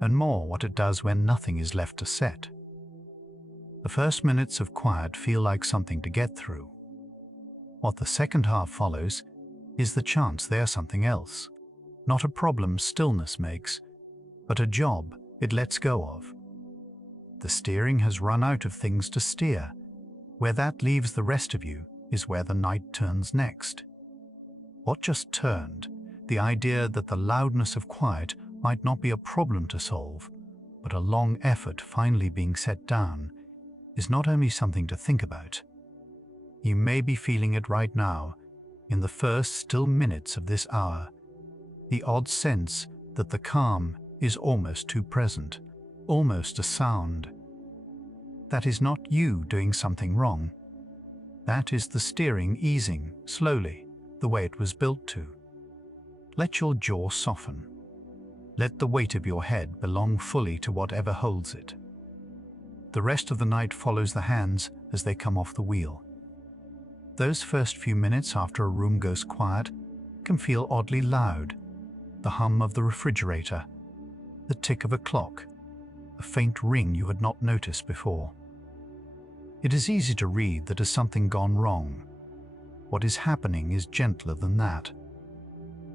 and more what it does when nothing is left to set. The first minutes of quiet feel like something to get through. What the second half follows is the chance they are something else. Not a problem stillness makes, but a job it lets go of. The steering has run out of things to steer. Where that leaves the rest of you is where the night turns next. What just turned, the idea that the loudness of quiet might not be a problem to solve, but a long effort finally being set down, is not only something to think about. You may be feeling it right now, in the first still minutes of this hour, the odd sense that the calm is almost too present, almost a sound. That is not you doing something wrong. That is the steering easing, slowly, the way it was built to. Let your jaw soften. Let the weight of your head belong fully to whatever holds it. The rest of the night follows the hands as they come off the wheel. Those first few minutes after a room goes quiet can feel oddly loud. The hum of the refrigerator, the tick of a clock, a faint ring you had not noticed before. It is easy to read that has something gone wrong. What is happening is gentler than that.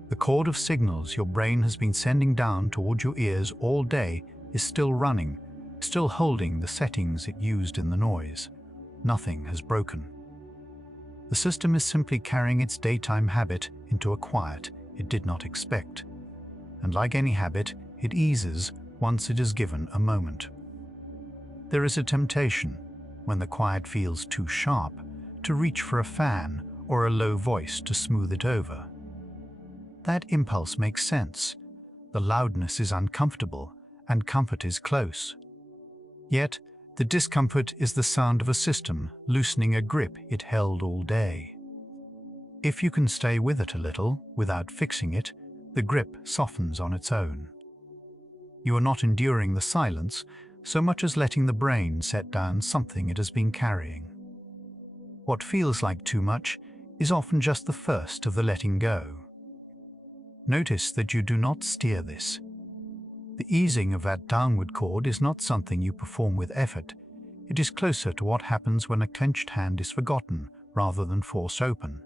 The cord of signals your brain has been sending down toward your ears all day is still running, still holding the settings it used in the noise. Nothing has broken. The system is simply carrying its daytime habit into a quiet it did not expect. And like any habit, it eases once it is given a moment. There is a temptation, when the quiet feels too sharp, to reach for a fan or a low voice to smooth it over. That impulse makes sense. The loudness is uncomfortable, and comfort is close. Yet, the discomfort is the sound of a system loosening a grip it held all day. If you can stay with it a little, without fixing it, the grip softens on its own. You are not enduring the silence so much as letting the brain set down something it has been carrying. What feels like too much is often just the first of the letting go. Notice that you do not steer this. The easing of that downward cord is not something you perform with effort. It is closer to what happens when a clenched hand is forgotten rather than forced open.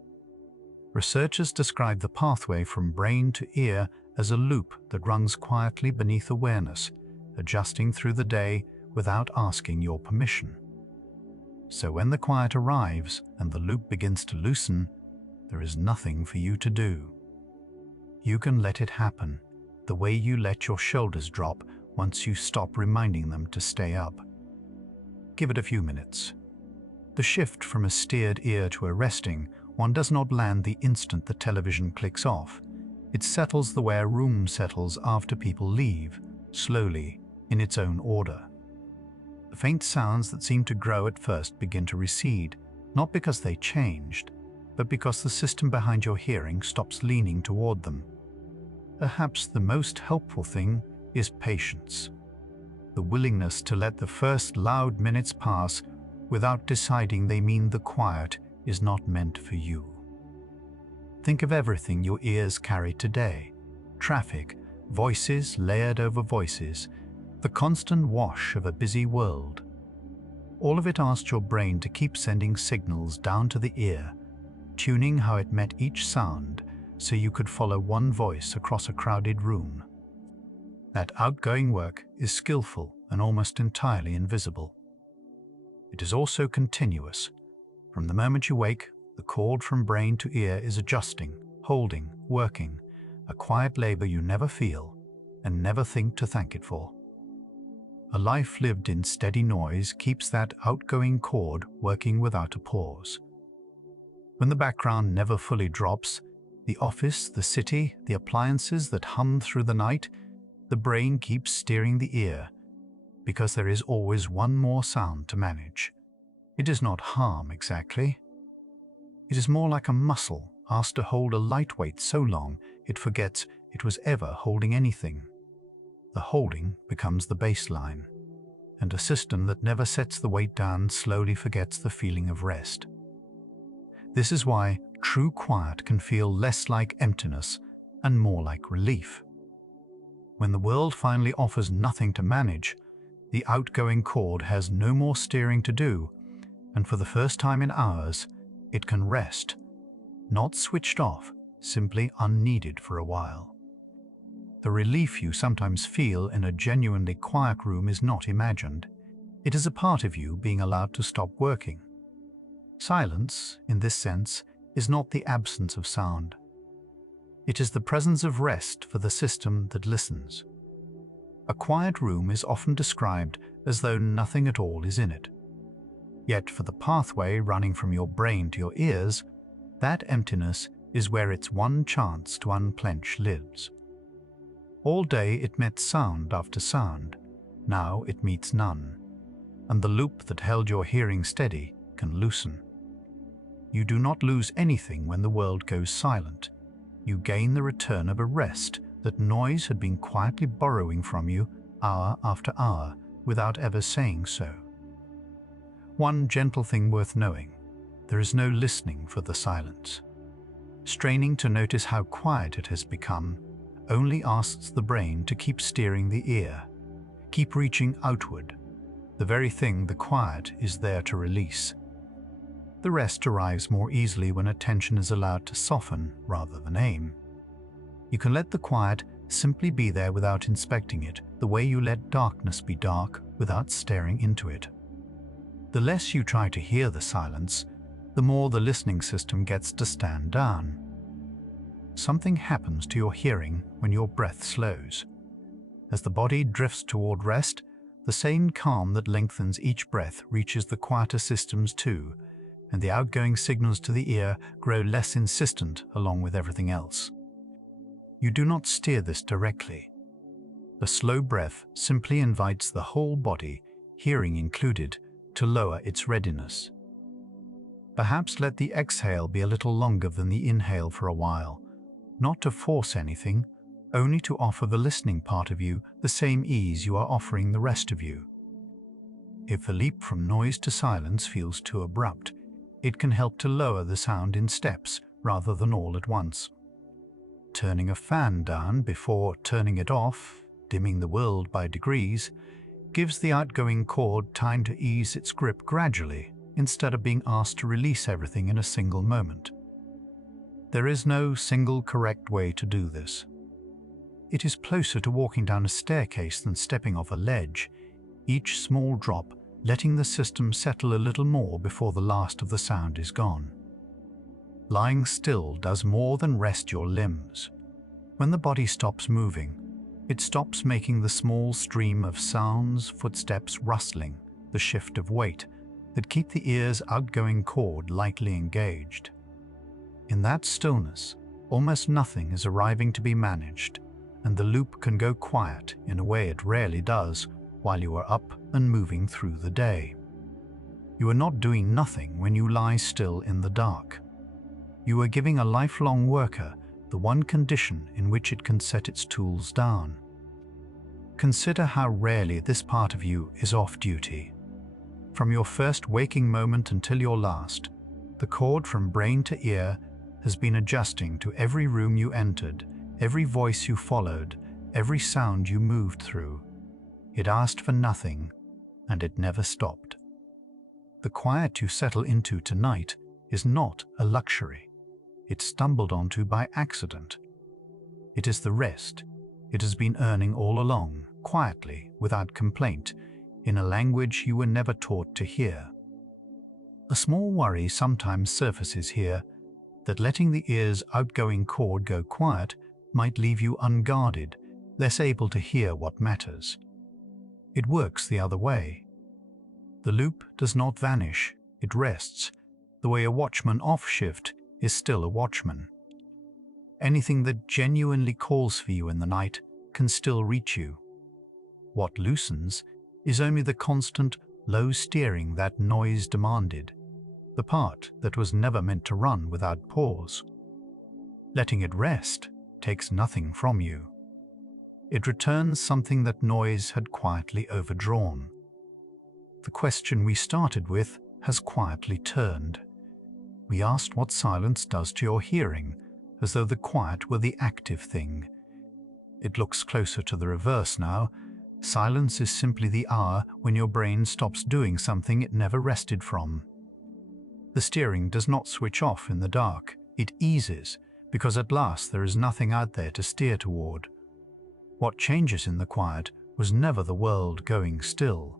Researchers describe the pathway from brain to ear as a loop that runs quietly beneath awareness, adjusting through the day without asking your permission. So when the quiet arrives and the loop begins to loosen, there is nothing for you to do. You can let it happen, the way you let your shoulders drop once you stop reminding them to stay up. Give it a few minutes. The shift from a steered ear to a resting one does not land the instant the television clicks off. It settles the way a room settles after people leave, slowly, in its own order. The faint sounds that seem to grow at first begin to recede, not because they changed, but because the system behind your hearing stops leaning toward them. Perhaps the most helpful thing is patience. The willingness to let the first loud minutes pass without deciding they mean the quiet is not meant for you. Think of everything your ears carry today: traffic, voices layered over voices, the constant wash of a busy world. All of it asked your brain to keep sending signals down to the ear, tuning how it met each sound so you could follow one voice across a crowded room. That outgoing work is skillful and almost entirely invisible. It is also continuous. From the moment you wake, the cord from brain to ear is adjusting, holding, working, a quiet labor you never feel and never think to thank it for. A life lived in steady noise keeps that outgoing cord working without a pause. When the background never fully drops, the office, the city, the appliances that hum through the night, the brain keeps steering the ear, because there is always one more sound to manage. It is not harm exactly. It is more like a muscle asked to hold a light weight so long it forgets it was ever holding anything. The holding becomes the baseline, and a system that never sets the weight down slowly forgets the feeling of rest. This is why true quiet can feel less like emptiness and more like relief. When the world finally offers nothing to manage, the outgoing cord has no more steering to do, and for the first time in hours, it can rest, not switched off, simply unneeded for a while. The relief you sometimes feel in a genuinely quiet room is not imagined. It is a part of you being allowed to stop working. Silence, in this sense, is not the absence of sound. It is the presence of rest for the system that listens. A quiet room is often described as though nothing at all is in it. Yet for the pathway running from your brain to your ears, that emptiness is where its one chance to unclench lives. All day it met sound after sound. Now it meets none, and the loop that held your hearing steady can loosen. You do not lose anything when the world goes silent. You gain the return of a rest that noise had been quietly borrowing from you hour after hour without ever saying so. One gentle thing worth knowing: there is no listening for the silence. Straining to notice how quiet it has become only asks the brain to keep steering the ear, keep reaching outward, the very thing the quiet is there to release. The rest arrives more easily when attention is allowed to soften rather than aim. You can let the quiet simply be there without inspecting it, the way you let darkness be dark without staring into it. The less you try to hear the silence, the more the listening system gets to stand down. Something happens to your hearing when your breath slows. As the body drifts toward rest, the same calm that lengthens each breath reaches the quieter systems too, and the outgoing signals to the ear grow less insistent along with everything else. You do not steer this directly. The slow breath simply invites the whole body, hearing included, to lower its readiness. Perhaps let the exhale be a little longer than the inhale for a while, not to force anything, only to offer the listening part of you the same ease you are offering the rest of you. If the leap from noise to silence feels too abrupt, it can help to lower the sound in steps rather than all at once. Turning a fan down before turning it off, dimming the world by degrees, gives the outgoing cord time to ease its grip gradually instead of being asked to release everything in a single moment. There is no single correct way to do this. It is closer to walking down a staircase than stepping off a ledge, each small drop letting the system settle a little more before the last of the sound is gone. Lying still does more than rest your limbs. When the body stops moving, it stops making the small stream of sounds, footsteps, rustling, the shift of weight that keep the ear's outgoing cord lightly engaged. In that stillness, almost nothing is arriving to be managed, and the loop can go quiet in a way it rarely does while you are up and moving through the day. You are not doing nothing when you lie still in the dark. You are giving a lifelong worker the one condition in which it can set its tools down. Consider how rarely this part of you is off duty. From your first waking moment until your last, the cord from brain to ear has been adjusting to every room you entered, every voice you followed, every sound you moved through. It asked for nothing, and it never stopped. The quiet you settle into tonight is not a luxury. It's stumbled onto by accident. It is the rest it has been earning all along, quietly, without complaint, in a language you were never taught to hear. A small worry sometimes surfaces here, that letting the ear's outgoing chord go quiet might leave you unguarded, less able to hear what matters. It works the other way. The loop does not vanish, it rests, the way a watchman off shift is still a watchman. Anything that genuinely calls for you in the night can still reach you. What loosens is only the constant, low steering that noise demanded, the part that was never meant to run without pause. Letting it rest takes nothing from you. It returns something that noise had quietly overdrawn. The question we started with has quietly turned. We asked what silence does to your hearing, as though the quiet were the active thing. It looks closer to the reverse now. Silence is simply the hour when your brain stops doing something it never rested from. The steering does not switch off in the dark, it eases, because at last there is nothing out there to steer toward. What changes in the quiet was never the world going still.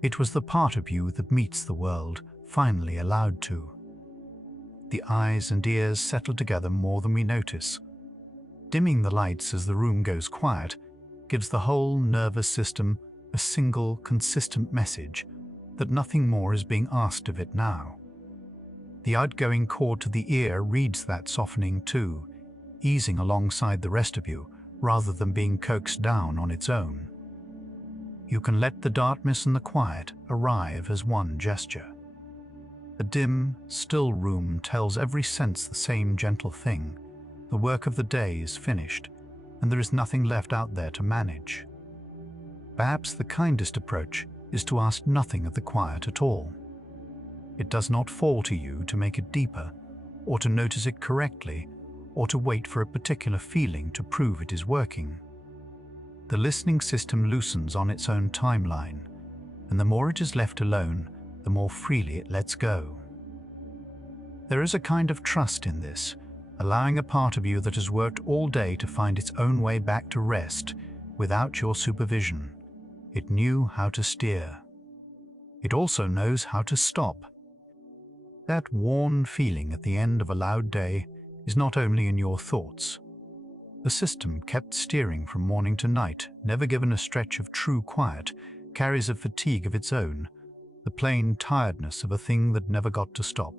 It was the part of you that meets the world, finally allowed to. The eyes and ears settle together more than we notice. Dimming the lights as the room goes quiet gives the whole nervous system a single, consistent message that nothing more is being asked of it now. The outgoing chord to the ear reads that softening too, easing alongside the rest of you rather than being coaxed down on its own. You can let the darkness and the quiet arrive as one gesture. The dim, still room tells every sense the same gentle thing. The work of the day is finished, and there is nothing left out there to manage. Perhaps the kindest approach is to ask nothing of the quiet at all. It does not fall to you to make it deeper, or to notice it correctly, or to wait for a particular feeling to prove it is working. The listening system loosens on its own timeline, and the more it is left alone, the more freely it lets go. There is a kind of trust in this, allowing a part of you that has worked all day to find its own way back to rest without your supervision. It knew how to steer. It also knows how to stop. That worn feeling at the end of a loud day is not only in your thoughts. The system kept steering from morning to night, never given a stretch of true quiet, carries a fatigue of its own, the plain tiredness of a thing that never got to stop.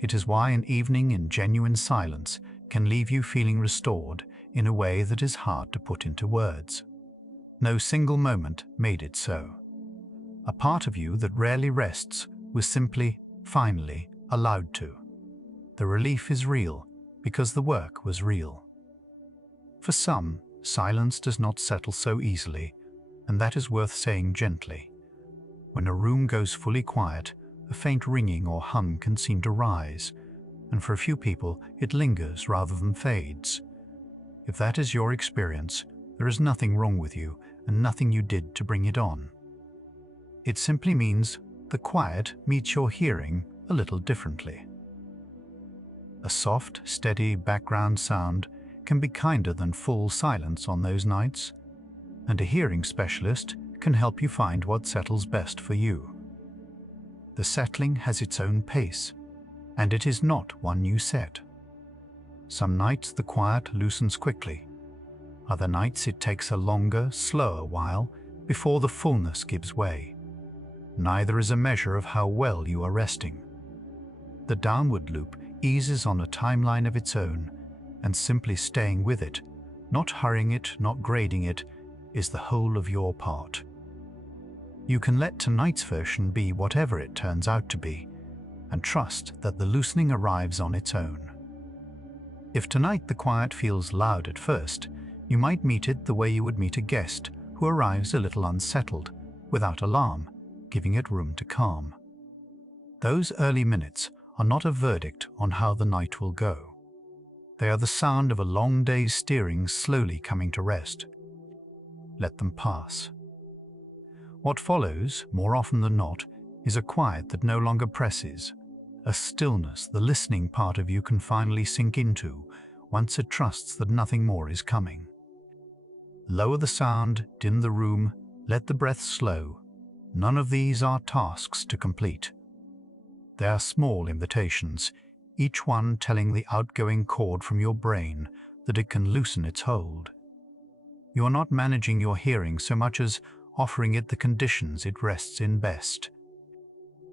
It is why an evening in genuine silence can leave you feeling restored in a way that is hard to put into words. No single moment made it so. A part of you that rarely rests was simply, finally, allowed to. The relief is real because the work was real. For some, silence does not settle so easily, and that is worth saying gently. When a room goes fully quiet, a faint ringing or hum can seem to rise, and for a few people it lingers rather than fades. If that is your experience, there is nothing wrong with you and nothing you did to bring it on. It simply means the quiet meets your hearing a little differently. A soft, steady background sound can be kinder than full silence on those nights, and a hearing specialist can help you find what settles best for you. The settling has its own pace, and it is not one you set. Some nights the quiet loosens quickly. Other nights it takes a longer, slower while before the fullness gives way. Neither is a measure of how well you are resting. The downward loop eases on a timeline of its own, and simply staying with it, not hurrying it, not grading it, is the whole of your part. You can let tonight's version be whatever it turns out to be, and trust that the loosening arrives on its own. If tonight the quiet feels loud at first, you might meet it the way you would meet a guest who arrives a little unsettled, without alarm, giving it room to calm. Those early minutes are not a verdict on how the night will go. They are the sound of a long day's steering slowly coming to rest. Let them pass. What follows, more often than not, is a quiet that no longer presses, a stillness the listening part of you can finally sink into once it trusts that nothing more is coming. Lower the sound, dim the room, let the breath slow. None of these are tasks to complete. They are small invitations, each one telling the outgoing cord from your brain that it can loosen its hold. You are not managing your hearing so much as offering it the conditions it rests in best.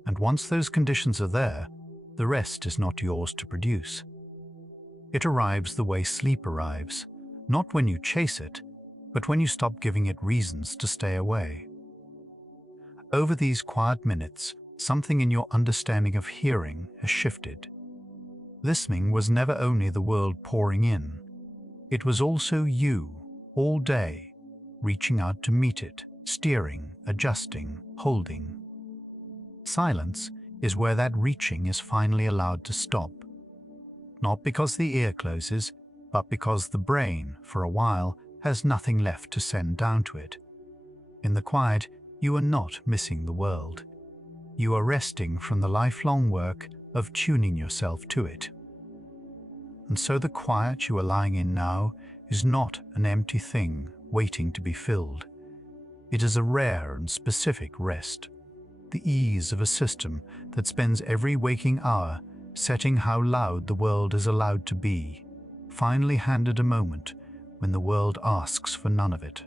And once those conditions are there, the rest is not yours to produce. It arrives the way sleep arrives, not when you chase it, but when you stop giving it reasons to stay away. Over these quiet minutes, something in your understanding of hearing has shifted. Listening was never only the world pouring in. It was also you, all day, reaching out to meet it, steering, adjusting, holding. Silence is where that reaching is finally allowed to stop. Not because the ear closes, but because the brain, for a while, has nothing left to send down to it. In the quiet, you are not missing the world. You are resting from the lifelong work of tuning yourself to it. And so the quiet you are lying in now is not an empty thing waiting to be filled. It is a rare and specific rest, the ease of a system that spends every waking hour setting how loud the world is allowed to be, finally handed a moment when the world asks for none of it.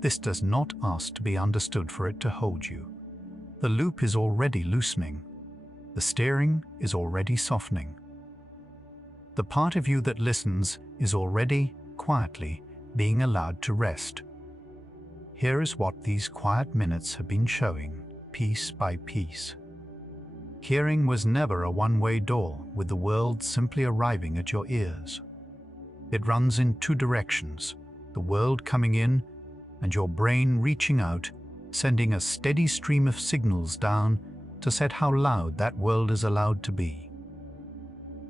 This does not ask to be understood for it to hold you. The loop is already loosening. The steering is already softening. The part of you that listens is already, quietly, being allowed to rest. Here is what these quiet minutes have been showing, piece by piece. Hearing was never a one-way door with the world simply arriving at your ears. It runs in two directions, the world coming in and your brain reaching out, sending a steady stream of signals down to set how loud that world is allowed to be.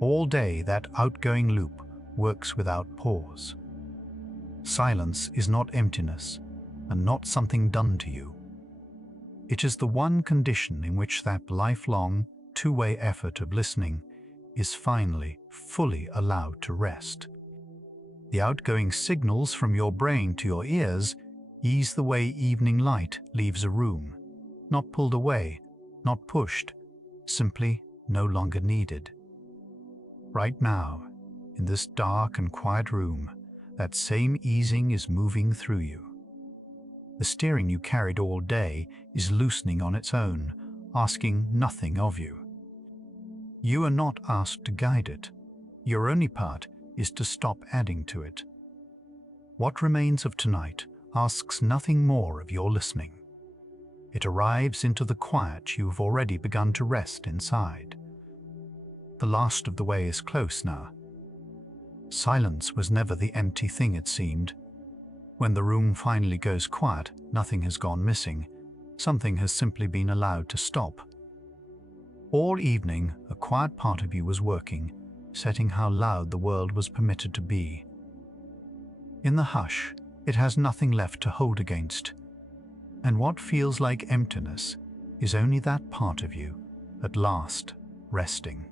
All day that outgoing loop works without pause. Silence is not emptiness and not something done to you. It is the one condition in which that lifelong, two-way effort of listening is finally, fully allowed to rest. The outgoing signals from your brain to your ears ease the way evening light leaves a room, not pulled away, not pushed, simply no longer needed. Right now, in this dark and quiet room, that same easing is moving through you. The steering you carried all day is loosening on its own, asking nothing of you. You are not asked to guide it. Your only part is to stop adding to it. What remains of tonight asks nothing more of your listening. It arrives into the quiet you have already begun to rest inside. The last of the way is close now. Silence was never the empty thing it seemed. When the room finally goes quiet, nothing has gone missing. Something has simply been allowed to stop. All evening, a quiet part of you was working, setting how loud the world was permitted to be. In the hush, it has nothing left to hold against. And what feels like emptiness is only that part of you, at last, resting.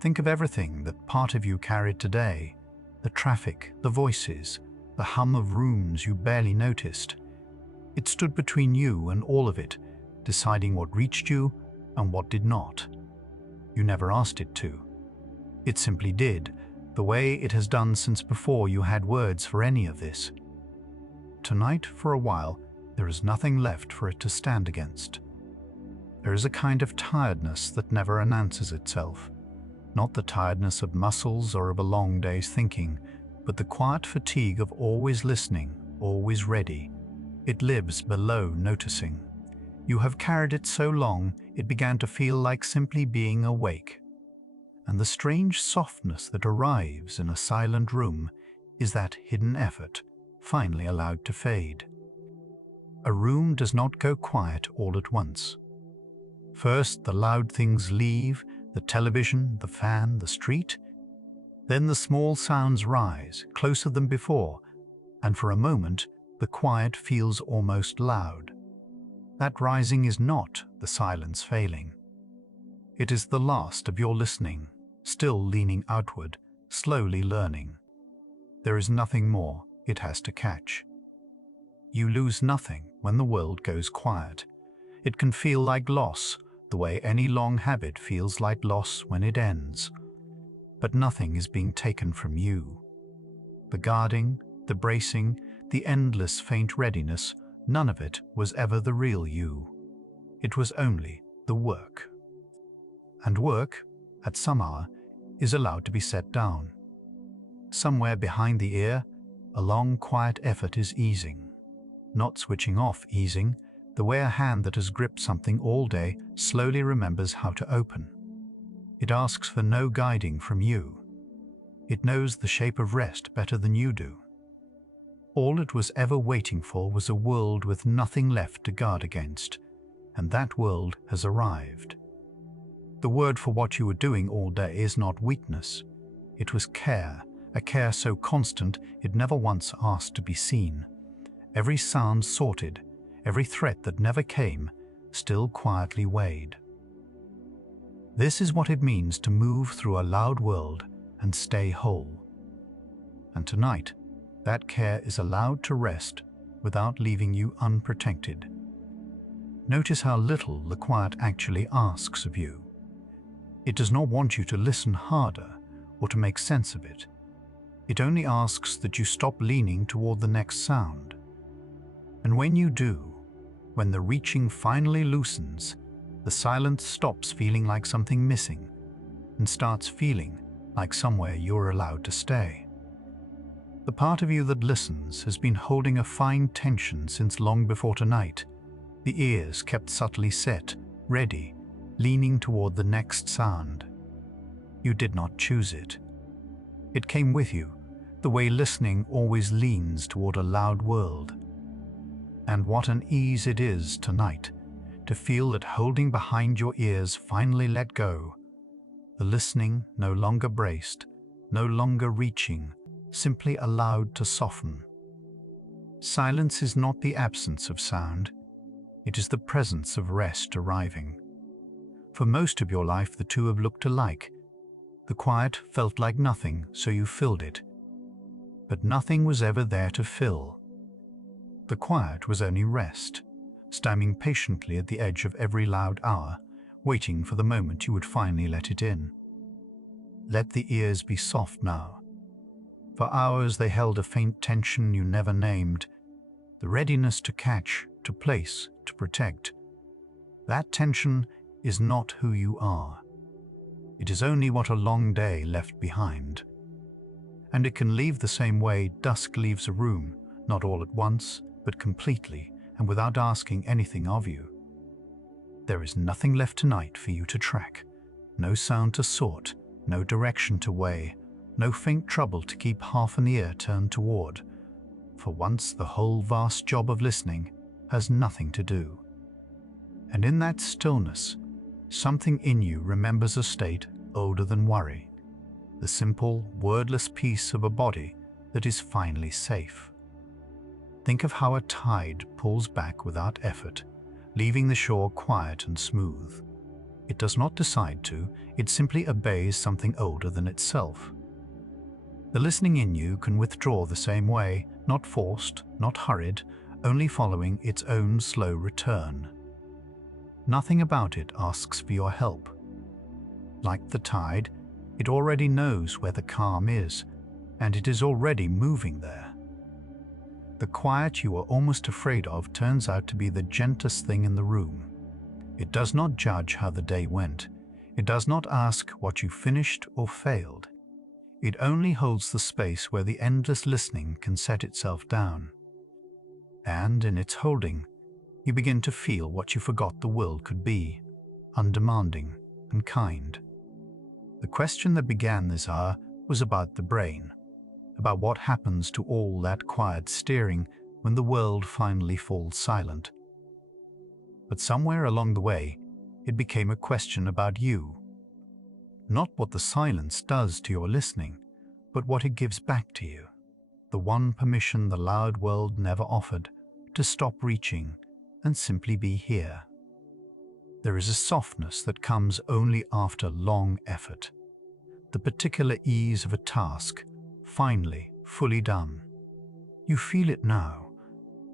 Think of everything that part of you carried today, the traffic, the voices, the hum of rooms you barely noticed. It stood between you and all of it, deciding what reached you and what did not. You never asked it to. It simply did, the way it has done since before you had words for any of this. Tonight, for a while, there is nothing left for it to stand against. There is a kind of tiredness that never announces itself. Not the tiredness of muscles or of a long day's thinking, but the quiet fatigue of always listening, always ready. It lives below noticing. You have carried it so long, it began to feel like simply being awake. And the strange softness that arrives in a silent room is that hidden effort, finally allowed to fade. A room does not go quiet all at once. First, the loud things leave, the television, the fan, the street. Then the small sounds rise, closer than before, and for a moment the quiet feels almost loud. That rising is not the silence failing. It is the last of your listening, still leaning outward, slowly learning. There is nothing more, it has to catch. You lose nothing when the world goes quiet. It can feel like loss, the way any long habit feels like loss when it ends. But nothing is being taken from you. The guarding, the bracing, the endless faint readiness, none of it was ever the real you. It was only the work. And work, at some hour, is allowed to be set down. Somewhere behind the ear, a long quiet effort is easing. Not switching off easing, the way a hand that has gripped something all day slowly remembers how to open. It asks for no guiding from you. It knows the shape of rest better than you do. All it was ever waiting for was a world with nothing left to guard against, and that world has arrived. The word for what you were doing all day is not weakness. It was care, a care so constant it never once asked to be seen. Every sound sorted, every threat that never came, still quietly weighed. This is what it means to move through a loud world and stay whole. And tonight, that care is allowed to rest without leaving you unprotected. Notice how little the quiet actually asks of you. It does not want you to listen harder or to make sense of it. It only asks that you stop leaning toward the next sound. And when you do, when the reaching finally loosens, the silence stops feeling like something missing and starts feeling like somewhere you're allowed to stay. The part of you that listens has been holding a fine tension since long before tonight, the ears kept subtly set, ready, leaning toward the next sound. You did not choose it. It came with you, the way listening always leans toward a loud world. And what an ease it is tonight to feel that holding behind your ears finally let go. The listening no longer braced, no longer reaching, simply allowed to soften. Silence is not the absence of sound. It is the presence of rest arriving. For most of your life, the two have looked alike. The quiet felt like nothing, so you filled it. But nothing was ever there to fill. The quiet was only rest, standing patiently at the edge of every loud hour, waiting for the moment you would finally let it in. Let the ears be soft now. For hours they held a faint tension you never named, the readiness to catch, to place, to protect. That tension is not who you are. It is only what a long day left behind. And it can leave the same way dusk leaves a room, not all at once, but completely and without asking anything of you. There is nothing left tonight for you to track, no sound to sort, no direction to weigh, no faint trouble to keep half an ear turned toward. For once the whole vast job of listening has nothing to do. And in that stillness, something in you remembers a state older than worry, the simple, wordless peace of a body that is finally safe. Think of how a tide pulls back without effort, leaving the shore quiet and smooth. It does not decide to, it simply obeys something older than itself. The listening in you can withdraw the same way, not forced, not hurried, only following its own slow return. Nothing about it asks for your help. Like the tide, it already knows where the calm is, and it is already moving there. The quiet you were almost afraid of turns out to be the gentlest thing in the room. It does not judge how the day went. It does not ask what you finished or failed. It only holds the space where the endless listening can set itself down. And in its holding, you begin to feel what you forgot the world could be, undemanding and kind. The question that began this hour was about the brain, about what happens to all that quiet steering when the world finally falls silent. But somewhere along the way, it became a question about you. Not what the silence does to your listening, but what it gives back to you. The one permission the loud world never offered, to stop reaching and simply be here. There is a softness that comes only after long effort. The particular ease of a task, finally, fully done. You feel it now,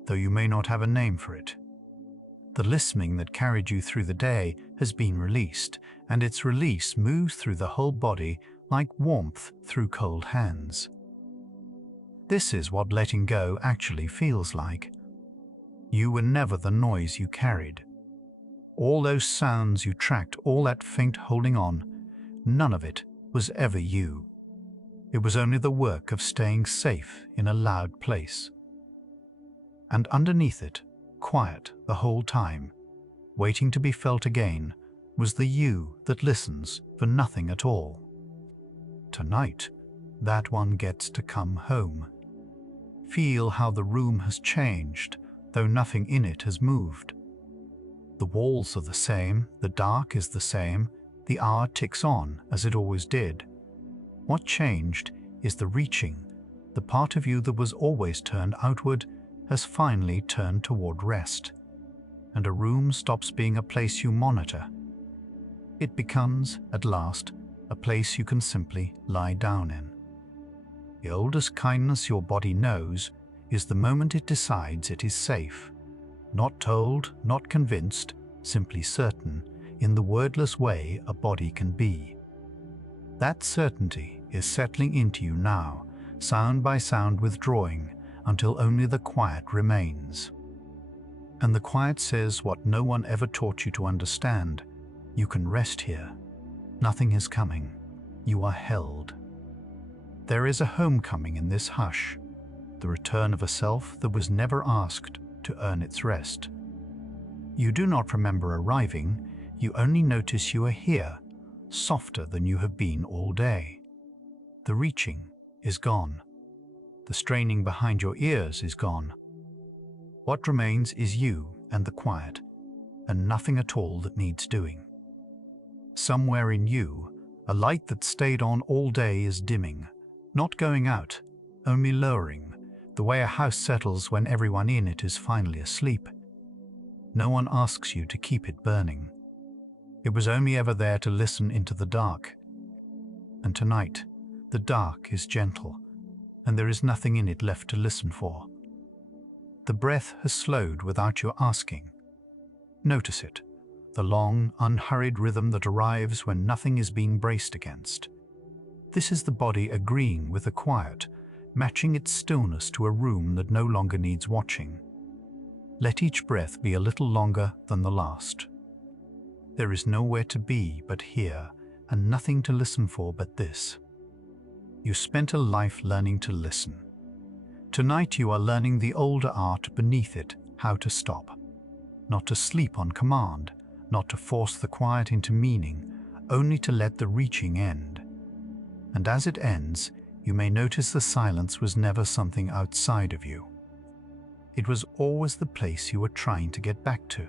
though you may not have a name for it. The listening that carried you through the day has been released, and its release moves through the whole body like warmth through cold hands. This is what letting go actually feels like. You were never the noise you carried. All those sounds you tracked, all that faint holding on, none of it was ever you. It was only the work of staying safe in a loud place. And underneath it, quiet the whole time, waiting to be felt again, was the you that listens for nothing at all. Tonight, that one gets to come home. Feel how the room has changed, though nothing in it has moved. The walls are the same, the dark is the same, the hour ticks on as it always did. What changed is the reaching. The part of you that was always turned outward has finally turned toward rest, and a room stops being a place you monitor. It becomes, at last, a place you can simply lie down in. The oldest kindness your body knows is the moment it decides it is safe, not told, not convinced, simply certain, in the wordless way a body can be. That certainty is settling into you now, sound by sound withdrawing, until only the quiet remains. And the quiet says what no one ever taught you to understand. You can rest here. Nothing is coming. You are held. There is a homecoming in this hush, the return of a self that was never asked to earn its rest. You do not remember arriving, you only notice you are here, softer than you have been all day. The reaching is gone. The straining behind your ears is gone. What remains is you and the quiet, and nothing at all that needs doing. Somewhere in you, a light that stayed on all day is dimming, not going out, only lowering, the way a house settles when everyone in it is finally asleep. No one asks you to keep it burning. It was only ever there to listen into the dark. And tonight, the dark is gentle, and there is nothing in it left to listen for. The breath has slowed without your asking. Notice it, the long, unhurried rhythm that arrives when nothing is being braced against. This is the body agreeing with the quiet, matching its stillness to a room that no longer needs watching. Let each breath be a little longer than the last. There is nowhere to be but here, and nothing to listen for but this. You spent a life learning to listen. Tonight you are learning the older art beneath it, how to stop. Not to sleep on command, not to force the quiet into meaning, only to let the reaching end. And as it ends, you may notice the silence was never something outside of you. It was always the place you were trying to get back to.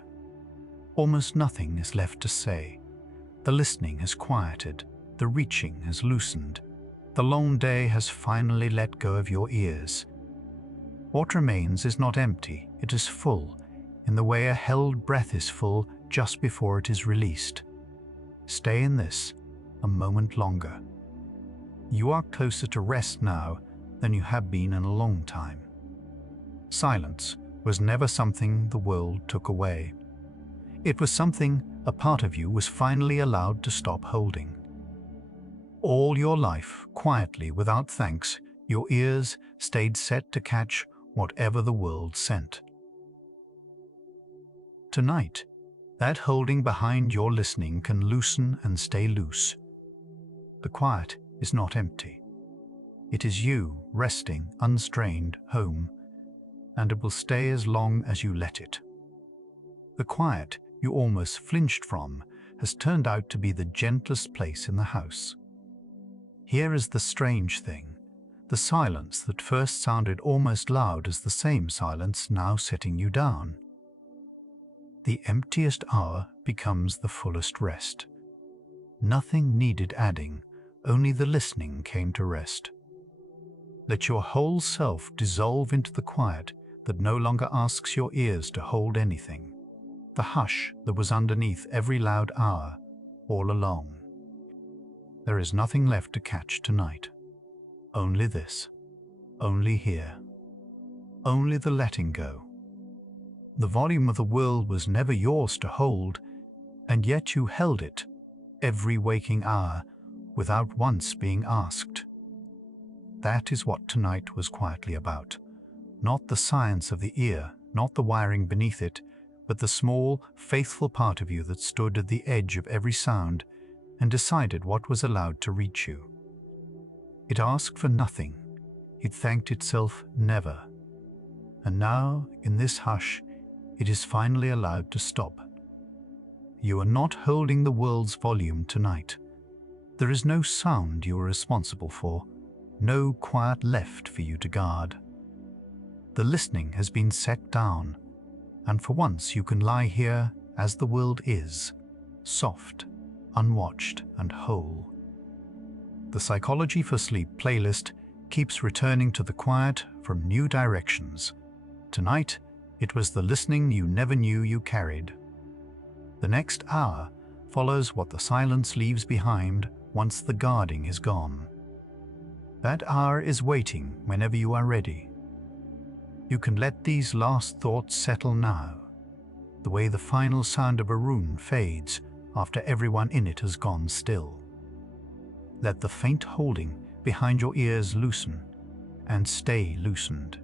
Almost nothing is left to say. The listening has quieted, the reaching has loosened. The long day has finally let go of your ears. What remains is not empty, it is full, in the way a held breath is full just before it is released. Stay in this a moment longer. You are closer to rest now than you have been in a long time. Silence was never something the world took away. It was something a part of you was finally allowed to stop holding. All your life, quietly, without thanks, your ears stayed set to catch whatever the world sent. Tonight, that holding behind your listening can loosen and stay loose. The quiet is not empty. It is you resting, unstrained, home, and it will stay as long as you let it. The quiet you almost flinched from has turned out to be the gentlest place in the house. Here is the strange thing, the silence that first sounded almost loud as the same silence now setting you down. The emptiest hour becomes the fullest rest. Nothing needed adding, only the listening came to rest. Let your whole self dissolve into the quiet that no longer asks your ears to hold anything, the hush that was underneath every loud hour all along. There is nothing left to catch tonight. Only this, only here. only the letting go. The volume of the world was never yours to hold, and yet you held it every waking hour without once being asked. That is what tonight was quietly about. Not the science of the ear, not the wiring beneath it, but the small, faithful part of you that stood at the edge of every sound and decided what was allowed to reach you. It asked for nothing. It thanked itself never. And now, in this hush, it is finally allowed to stop. You are not holding the world's volume tonight. There is no sound you are responsible for, no quiet left for you to guard. The listening has been set down, and for once you can lie here as the world is, soft, unwatched, and whole. The Psychology for Sleep playlist keeps returning to the quiet from new directions. Tonight, it was the listening you never knew you carried. The next hour follows what the silence leaves behind once the guarding is gone. That hour is waiting whenever you are ready. You can let these last thoughts settle now, the way the final sound of a room fades after everyone in it has gone still. Let the faint holding behind your ears loosen and stay loosened.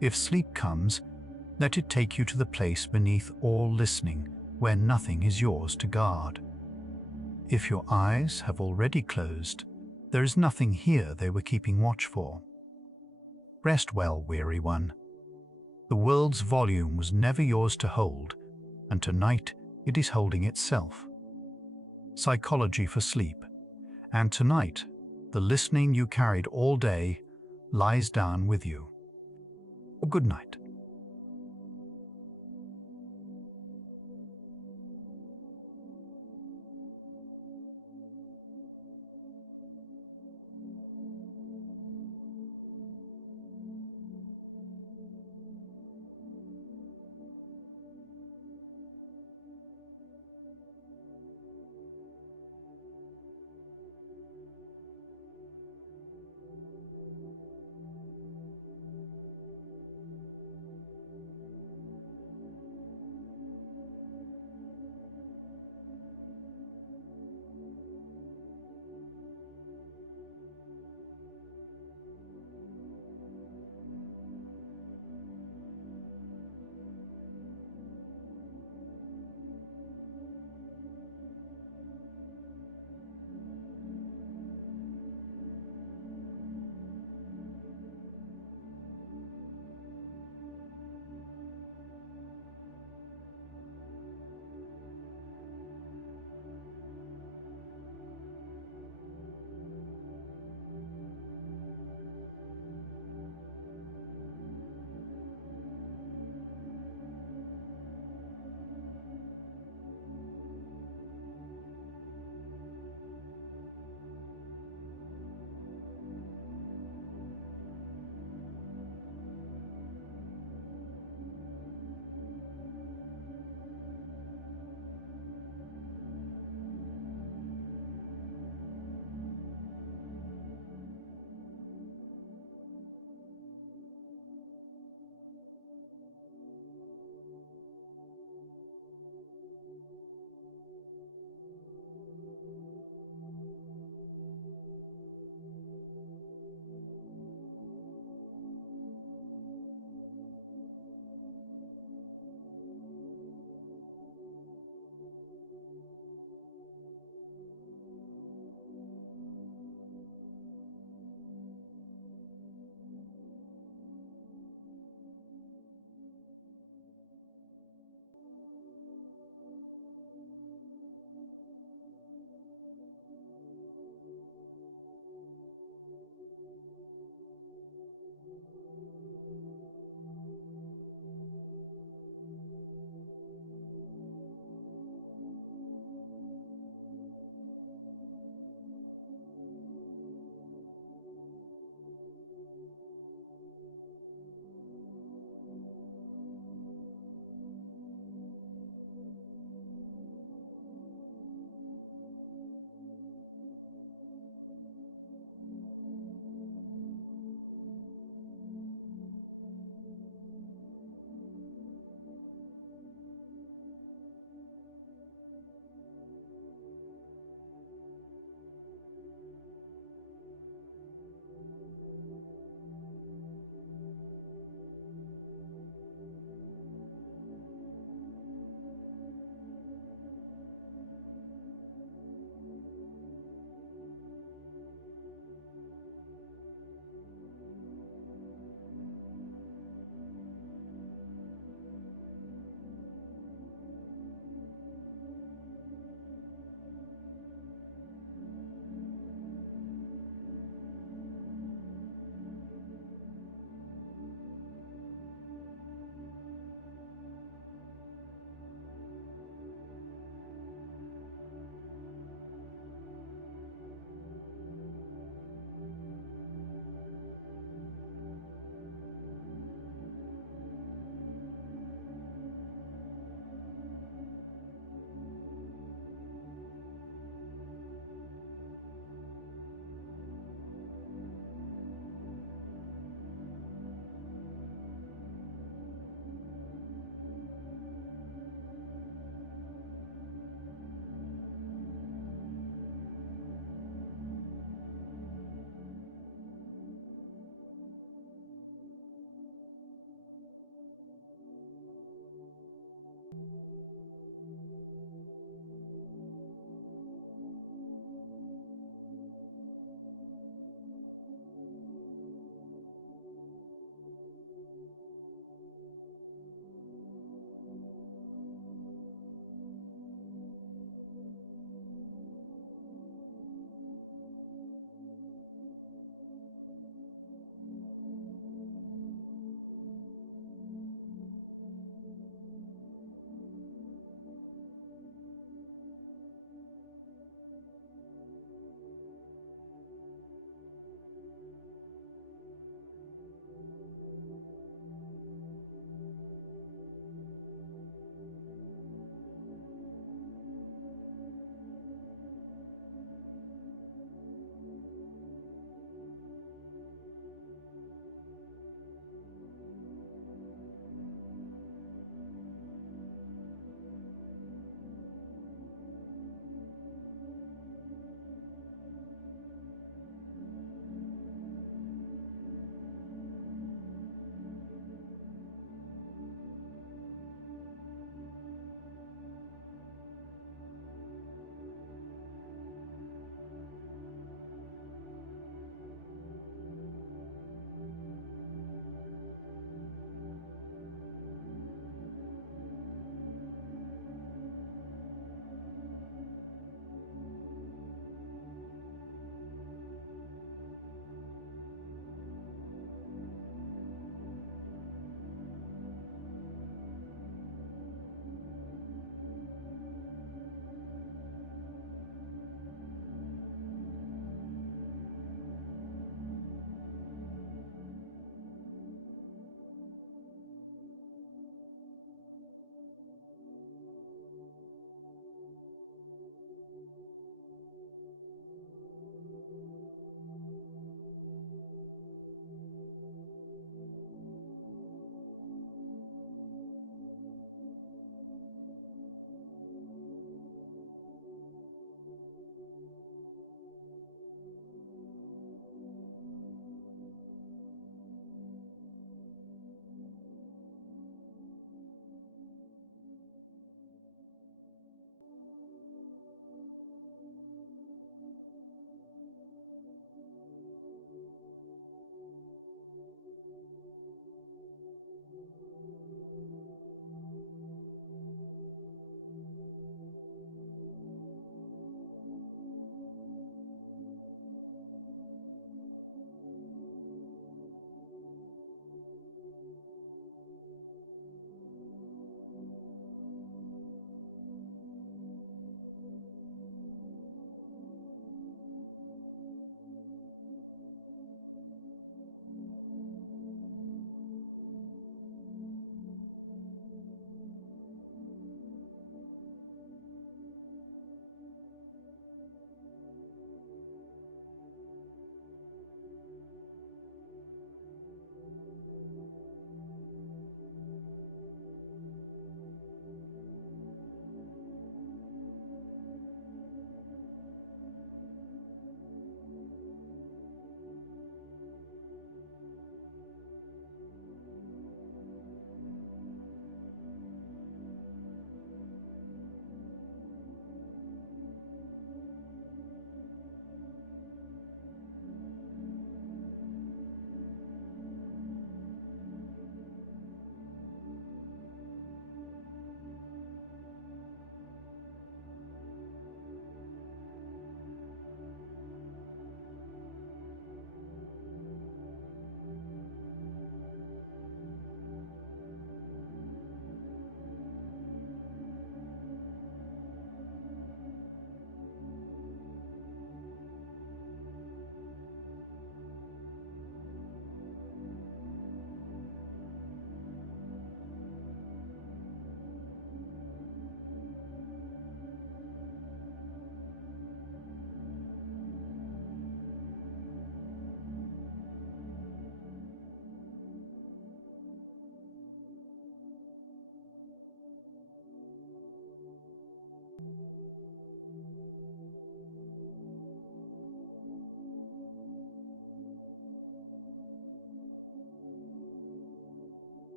If sleep comes, let it take you to the place beneath all listening where nothing is yours to guard. If your eyes have already closed, there is nothing here they were keeping watch for. Rest well, weary one. The world's volume was never yours to hold, and tonight it is holding itself. Psychology for Sleep. And tonight, the listening you carried all day lies down with you. Good night.